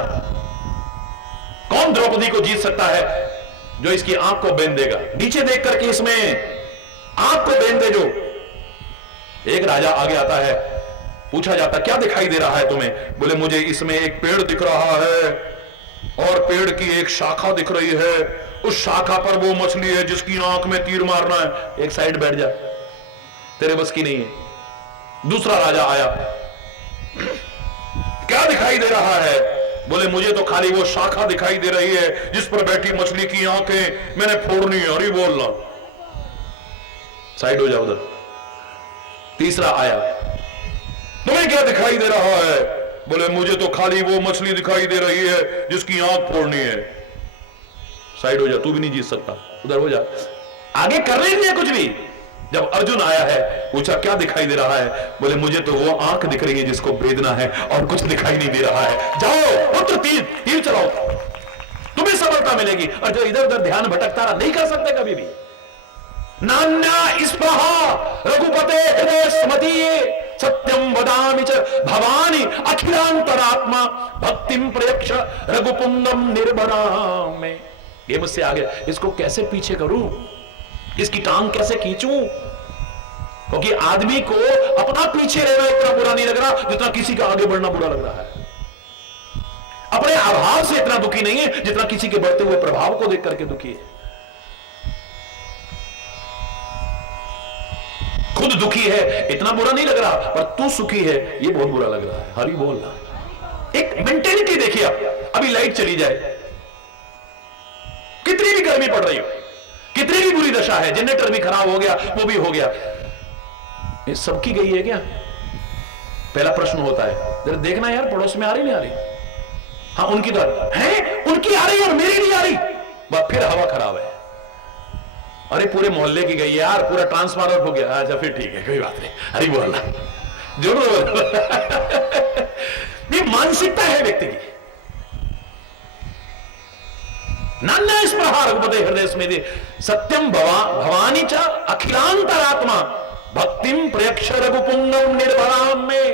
कौन द्रौपदी को जीत सकता है जो इसकी आंख को बेंध देगा, नीचे देख करके इसमें आंख को बेंध दे। जो एक राजा आगे आता है, पूछा जाता क्या दिखाई दे रहा है तुम्हें? बोले मुझे इसमें एक पेड़ दिख रहा है और पेड़ की एक शाखा दिख रही है, उस शाखा पर वो मछली है जिसकी आंख में तीर मारना है। एक साइड बैठ जा, तेरे बस की नहीं है। दूसरा राजा आया, क्या दिखाई दे रहा है? बोले मुझे तो खाली वो शाखा दिखाई दे रही है जिस पर बैठी मछली की आंखें मैंने फोड़नी है। अरे बोलना, साइड हो जाओ उधर। तीसरा आया, तुम्हें क्या दिखाई दे रहा है? बोले मुझे तो खाली वो मछली दिखाई दे रही है जिसकी आंख फोड़नी है। साइड हो जा, तू भी नहीं जीत सकता, उधर हो जा। आगे कर रही नहीं है कुछ भी। जब अर्जुन आया है, पूछा क्या दिखाई दे रहा है? बोले मुझे तो वो आंख दिख रही है जिसको भेदना है और कुछ दिखाई नहीं दे रहा है। जाओ पुत्र, तीर चलाओ, तुम्हें सफलता मिलेगी। और जो इधर उधर ध्यान भटकता रहा, नहीं कर सकते कभी भी। नान्या स्पृहा रघुपते हृदय स्मदीये, सत्यम वदामि च भवानी अखिलांतरात्मा, भक्तिम प्रयक्ष रघुपुंगम निर्भराम में। ये मुझसे आगे, इसको कैसे पीछे करूं, इसकी टांग कैसे खींचूं? क्योंकि आदमी को अपना पीछे रहना इतना बुरा नहीं लग रहा जितना किसी का आगे बढ़ना बुरा लग रहा है। अपने अभाव से इतना दुखी नहीं है जितना किसी के बढ़ते हुए प्रभाव को देख करके दुखी है। खुद दुखी है इतना बुरा नहीं लग रहा, पर तू सुखी है ये बहुत बुरा लग रहा है। हरि बोल रहा। एक मेंटेलिटी देखिए आप। अभी लाइट चली जाए, कितनी भी गर्मी पड़ रही हो, कितनी भी बुरी दशा है, जनरेटर भी खराब हो गया, वो भी हो गया, ये सबकी गई है क्या? पहला प्रश्न होता है। जरा देखना यार, पड़ोस में आ रही नहीं आ रही? हाँ उनकी तो है, उनकी आ रही और मेरी नहीं आ रही, बस फिर हवा खराब है। अरे पूरे मोहल्ले की गई है यार, पूरा ट्रांसफार्मर हो गया। अच्छा फिर ठीक है, कोई बात नहीं। अरे बोलना जरूर। ये मानसिकता है व्यक्ति की। नान्या स्पृहा रघुपते हृदय स्मदीये, सत्यम भवानी च अखिलांतरात्मा, भक्तिम प्रयक्ष रघुपुंगम निर्भराम में।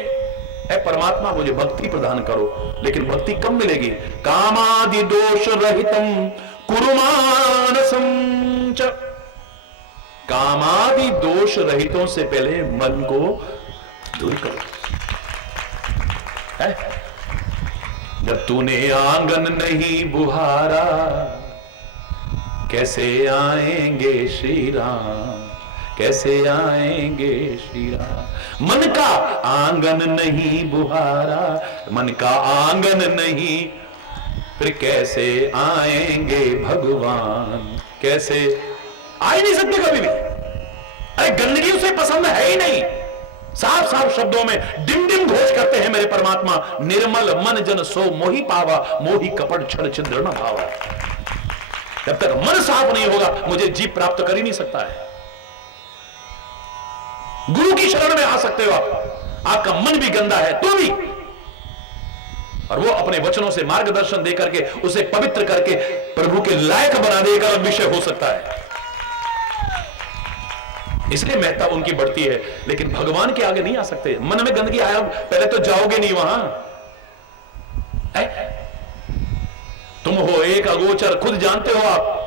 है परमात्मा, मुझे भक्ति प्रदान करो, लेकिन भक्ति कब मिलेगी? कामादि दोष रहितम कुरु मानसम च, कामादि दोष रहितों से पहले मन को दूर करो। है? जब तूने आंगन नहीं बुहारा, कैसे आएंगे श्री राम, कैसे आएंगे श्री राम। मन का आंगन नहीं बुहारा, मन का आंगन नहीं, फिर कैसे आएंगे भगवान? कैसे आ ही नहीं सकते कभी भी। अरे गंदगी उसे पसंद है ही नहीं। साफ साफ शब्दों में डिम डिम घोष करते हैं मेरे परमात्मा, निर्मल मन जन सो मोहि पावा, मोहि कपट छल छिद्र न भावा। जब तक मन साफ नहीं होगा मुझे जीव प्राप्त कर ही नहीं सकता है। गुरु की शरण में आ सकते हो आप, आपका मन भी गंदा है तो भी, और वो अपने वचनों से मार्गदर्शन देकर के उसे पवित्र करके प्रभु के लायक बना देगा, विषय हो सकता है। इसलिए महत्ता उनकी बढ़ती है, लेकिन भगवान के आगे नहीं आ सकते। मन में गंदगी आया, पहले तो जाओगे नहीं वहां। तुम हो एक अगोचर, खुद जानते हो आप,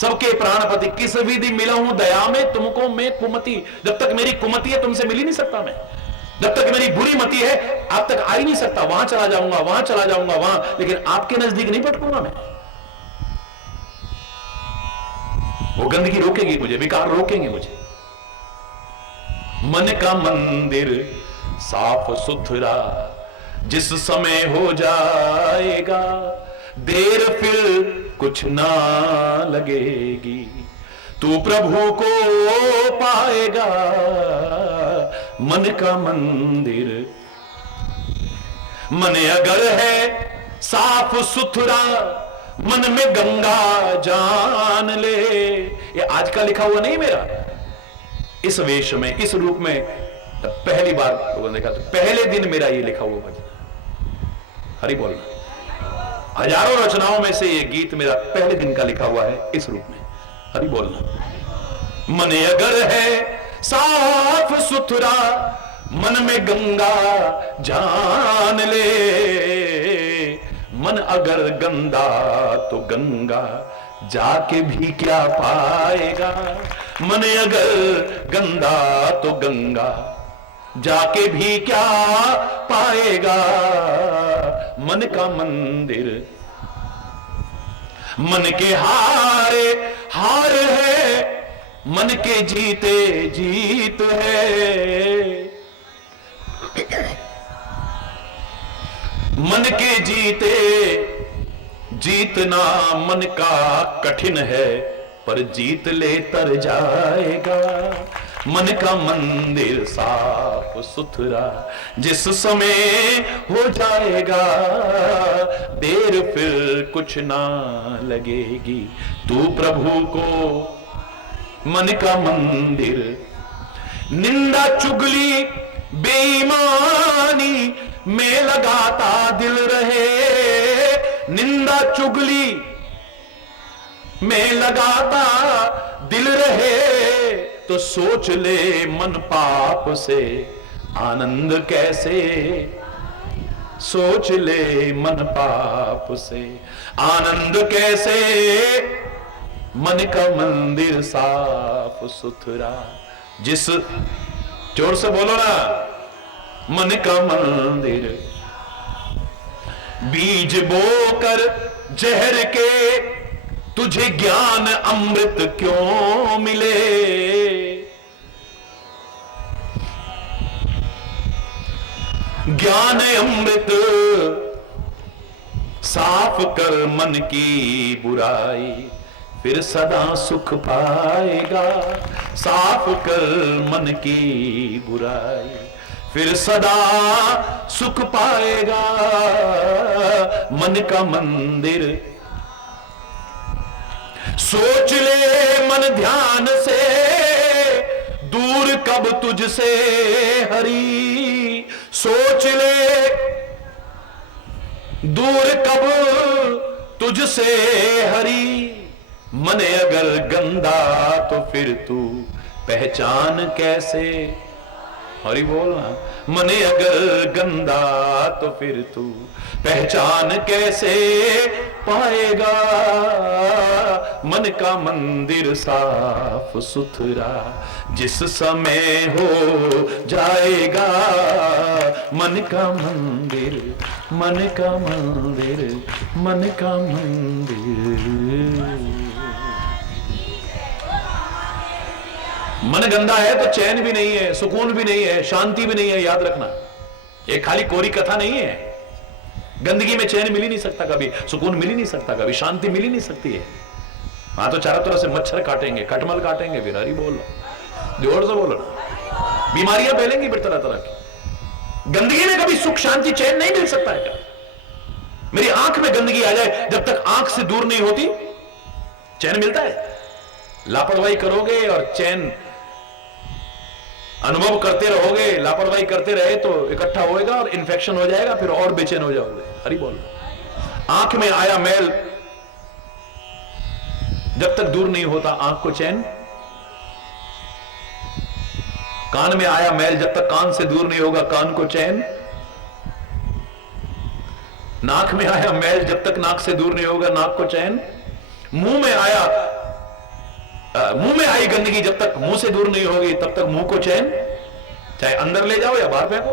सबके प्राणपति, किस विधि मिला हूं दया में तुमको मैं कुमति। जब तक मेरी कुमति है तुमसे मिल ही नहीं सकता मैं। जब तक मेरी बुरी मति है आप तक आ ही नहीं सकता। वहां चला जाऊंगा, वहां चला जाऊंगा, वहां, लेकिन आपके नजदीक नहीं भटकूंगा मैं। वो गंदगी रोकेगी मुझे, विकार रोकेंगे मुझे। मन का मंदिर साफ सुथरा जिस समय हो जाएगा, देर फिर कुछ ना लगेगी, तू प्रभु को पाएगा। मन का मंदिर, मन अगर है साफ सुथरा मन में गंगा जान ले। ये आज का लिखा हुआ नहीं मेरा, इस वेश में, इस रूप में पहली बार लोगों ने देखा, तो पहले दिन मेरा ये लिखा हुआ भजन। हरि बोल। हजारों रचनाओं में से ये गीत मेरा पहले दिन का लिखा हुआ है इस रूप में। हरि बोलना। मन अगर है साफ सुथरा मन में गंगा जान ले, मन अगर गंदा तो गंगा जाके भी क्या पाएगा। मन अगर गंदा तो गंगा जाके भी क्या पाएगा। मन का मंदिर मन के हारे हार है, मन के जीते जीत है। मन के जीते जीतना मन का कठिन है, पर जीत ले तर जाएगा। मन का मंदिर साफ सुथरा जिस समय हो जाएगा, देर फिर कुछ ना लगेगी तू प्रभु को। मन का मंदिर निंदा चुगली बेईमानी में लगाता दिल रहे, निंदा चुगली में लगाता दिल रहे, तो सोच ले मन पाप से आनंद कैसे। सोच ले मन पाप से आनंद कैसे। मन का मंदिर साफ सुथरा जिस, जोर से बोलो ना, मन का मंदिर। बीज बोकर जहर के तुझे ज्ञान अमृत क्यों मिले। ज्ञान अमृत साफ कर मन की बुराई, फिर सदा सुख पाएगा। साफ कर मन की बुराई, फिर सदा सुख पाएगा। मन का मंदिर सोच ले मन ध्यान से, दूर कब तुझसे हरि। सोच ले दूर कब तुझसे हरि। मन अगर गंदा तो फिर तू पहचान कैसे। हरि बोलना। मन अगर गंदा तो फिर तू पहचान कैसे पाएगा। मन का मंदिर साफ सुथरा जिस समय हो जाएगा। मन का मंदिर, मन का मंदिर, मन का मंदिर। मन गंदा है तो चैन भी नहीं है, सुकून भी नहीं है, शांति भी नहीं है। याद रखना, ये खाली कोरी कथा नहीं है। गंदगी में चैन मिल ही नहीं सकता कभी, सुकून मिल ही नहीं सकता कभी, शांति मिल ही नहीं सकती है। हाँ तो चारों तरफ से मच्छर काटेंगे, खटमल काटेंगे, फिर हरी बोल, जोर से बोलो ना, बीमारियां फैलेंगी फिर तरह तरह की। गंदगी में कभी सुख शांति चैन नहीं मिल सकता है क्या? मेरी आंख में गंदगी आ जाए, जब तक आंख से दूर नहीं होती चैन मिलता है? लापरवाही करोगे और चैन अनुभव करते रहोगे, लापरवाही करते रहे तो इकट्ठा होएगा और इन्फेक्शन हो जाएगा, फिर और बेचैन हो जाओगे। हरी बोल। आंख में आया मैल जब तक दूर नहीं होता आंख को चैन। कान में आया मैल जब तक कान से दूर नहीं होगा कान को चैन। नाक में आया मैल जब तक नाक से दूर नहीं होगा नाक को चैन। मुंह में आई गंदगी जब तक मुंह से दूर नहीं होगी तब तक मुंह को चैन। चाहे अंदर ले जाओ या बाहर फेंको,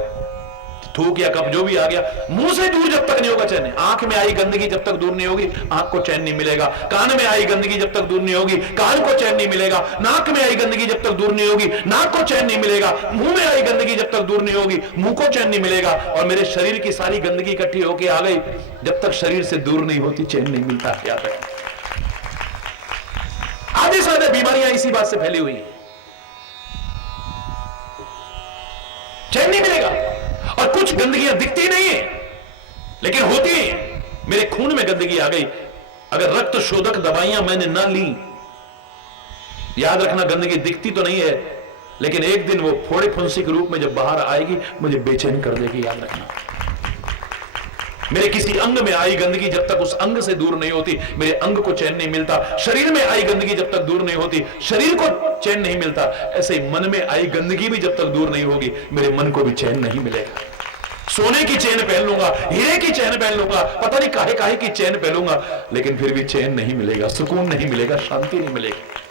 थूक या कप जो भी आ गया, मुंह से दूर जब तक नहीं होगा चैन। आंख में आई गंदगी जब तक दूर नहीं होगी आंख को चैन नहीं मिलेगा। कान में आई गंदगी जब तक दूर नहीं होगी कान को चैन नहीं मिलेगा। नाक में आई गंदगी जब तक दूर नहीं होगी नाक को चैन नहीं मिलेगा। मुंह में आई गंदगी जब तक दूर नहीं होगी मुंह को चैन नहीं मिलेगा। और मेरे शरीर की सारी गंदगी इकट्ठी होकर आ गई, जब तक शरीर से दूर नहीं होती चैन नहीं मिलता। याद रखना, आधे से ज्यादा बीमारियां इसी बात से फैली हुई हैं। चैन नहीं मिलेगा। और कुछ गंदगियां दिखती नहीं है लेकिन होती हैं। मेरे खून में गंदगी आ गई, अगर रक्त शोधक दवाइयां मैंने ना ली, याद रखना गंदगी दिखती तो नहीं है, लेकिन एक दिन वो फोड़े फुंसी के रूप में जब बाहर आएगी मुझे बेचैन कर देगी। याद रखना, मेरे किसी अंग में आई गंदगी जब तक उस अंग से दूर नहीं होती, मेरे अंग को चैन नहीं मिलता। शरीर में आई गंदगी जब तक दूर नहीं होती, शरीर को चैन नहीं मिलता। ऐसे ही मन में आई गंदगी भी जब तक दूर नहीं होगी, मेरे मन को भी चैन नहीं मिलेगा। सोने की चैन पहन लूंगा, हीरे की चैन पहन लूंगा, पता नहीं काहे काहे की चैन पहनूंगा, लेकिन फिर भी चैन नहीं मिलेगा, सुकून नहीं मिलेगा, शांति नहीं मिलेगी।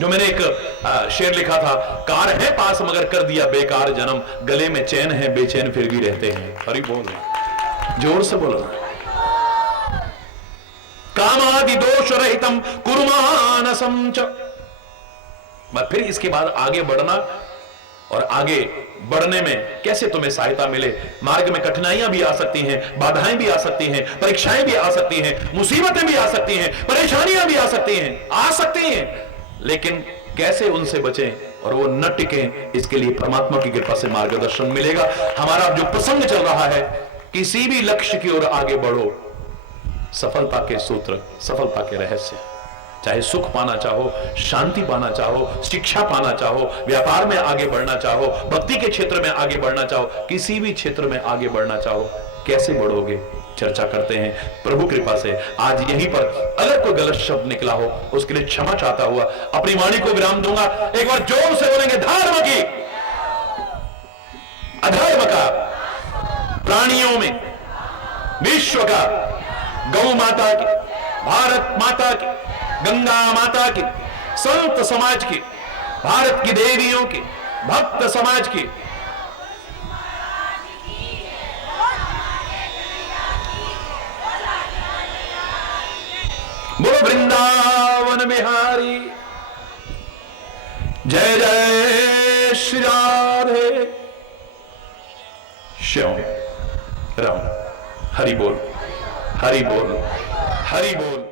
जो मैंने एक शेर लिखा था, कार है पास मगर कर दिया बेकार जन्म, गले में चैन है बेचैन फिर भी रहते हैं। हरि बोल, जोर से बोलो। कामादि दोष रहितम कुर्मानसम च। फिर इसके बाद आगे बढ़ना, और आगे बढ़ने में कैसे तुम्हें सहायता मिले। मार्ग में कठिनाइयां भी आ सकती हैं, बाधाएं भी आ सकती हैं, परीक्षाएं भी आ सकती हैं, मुसीबतें भी आ सकती हैं, परेशानियां भी आ सकती हैं, लेकिन कैसे उनसे बचें और वो न टिकें, इसके लिए परमात्मा की कृपा से मार्गदर्शन मिलेगा। हमारा जो प्रसंग चल रहा है, किसी भी लक्ष्य की ओर आगे बढ़ो, सफलता के सूत्र, सफलता के रहस्य, चाहे सुख पाना चाहो, शांति पाना चाहो, शिक्षा पाना चाहो, व्यापार में आगे बढ़ना चाहो, भक्ति के क्षेत्र में आगे बढ़ना चाहो, किसी भी क्षेत्र में आगे बढ़ना चाहो, कैसे बढ़ोगे, चर्चा करते हैं प्रभु कृपा से। आज यहीं पर अगर कोई गलत शब्द निकला हो, उसके लिए क्षमा चाहता हुआ अपनी वाणी को विराम दूंगा। एक बार जोर से बोलेंगे, धर्म की, अधर्म का, प्राणियों में, विश्व का, गौ माता की, भारत माता की, गंगा माता की, संत समाज की, भारत की देवियों की, भक्त समाज की, बोलो वृंदावन बिहारी, जय जय श्री राधे श्याम राम। हरि बोल, हरि बोल, हरि बोल।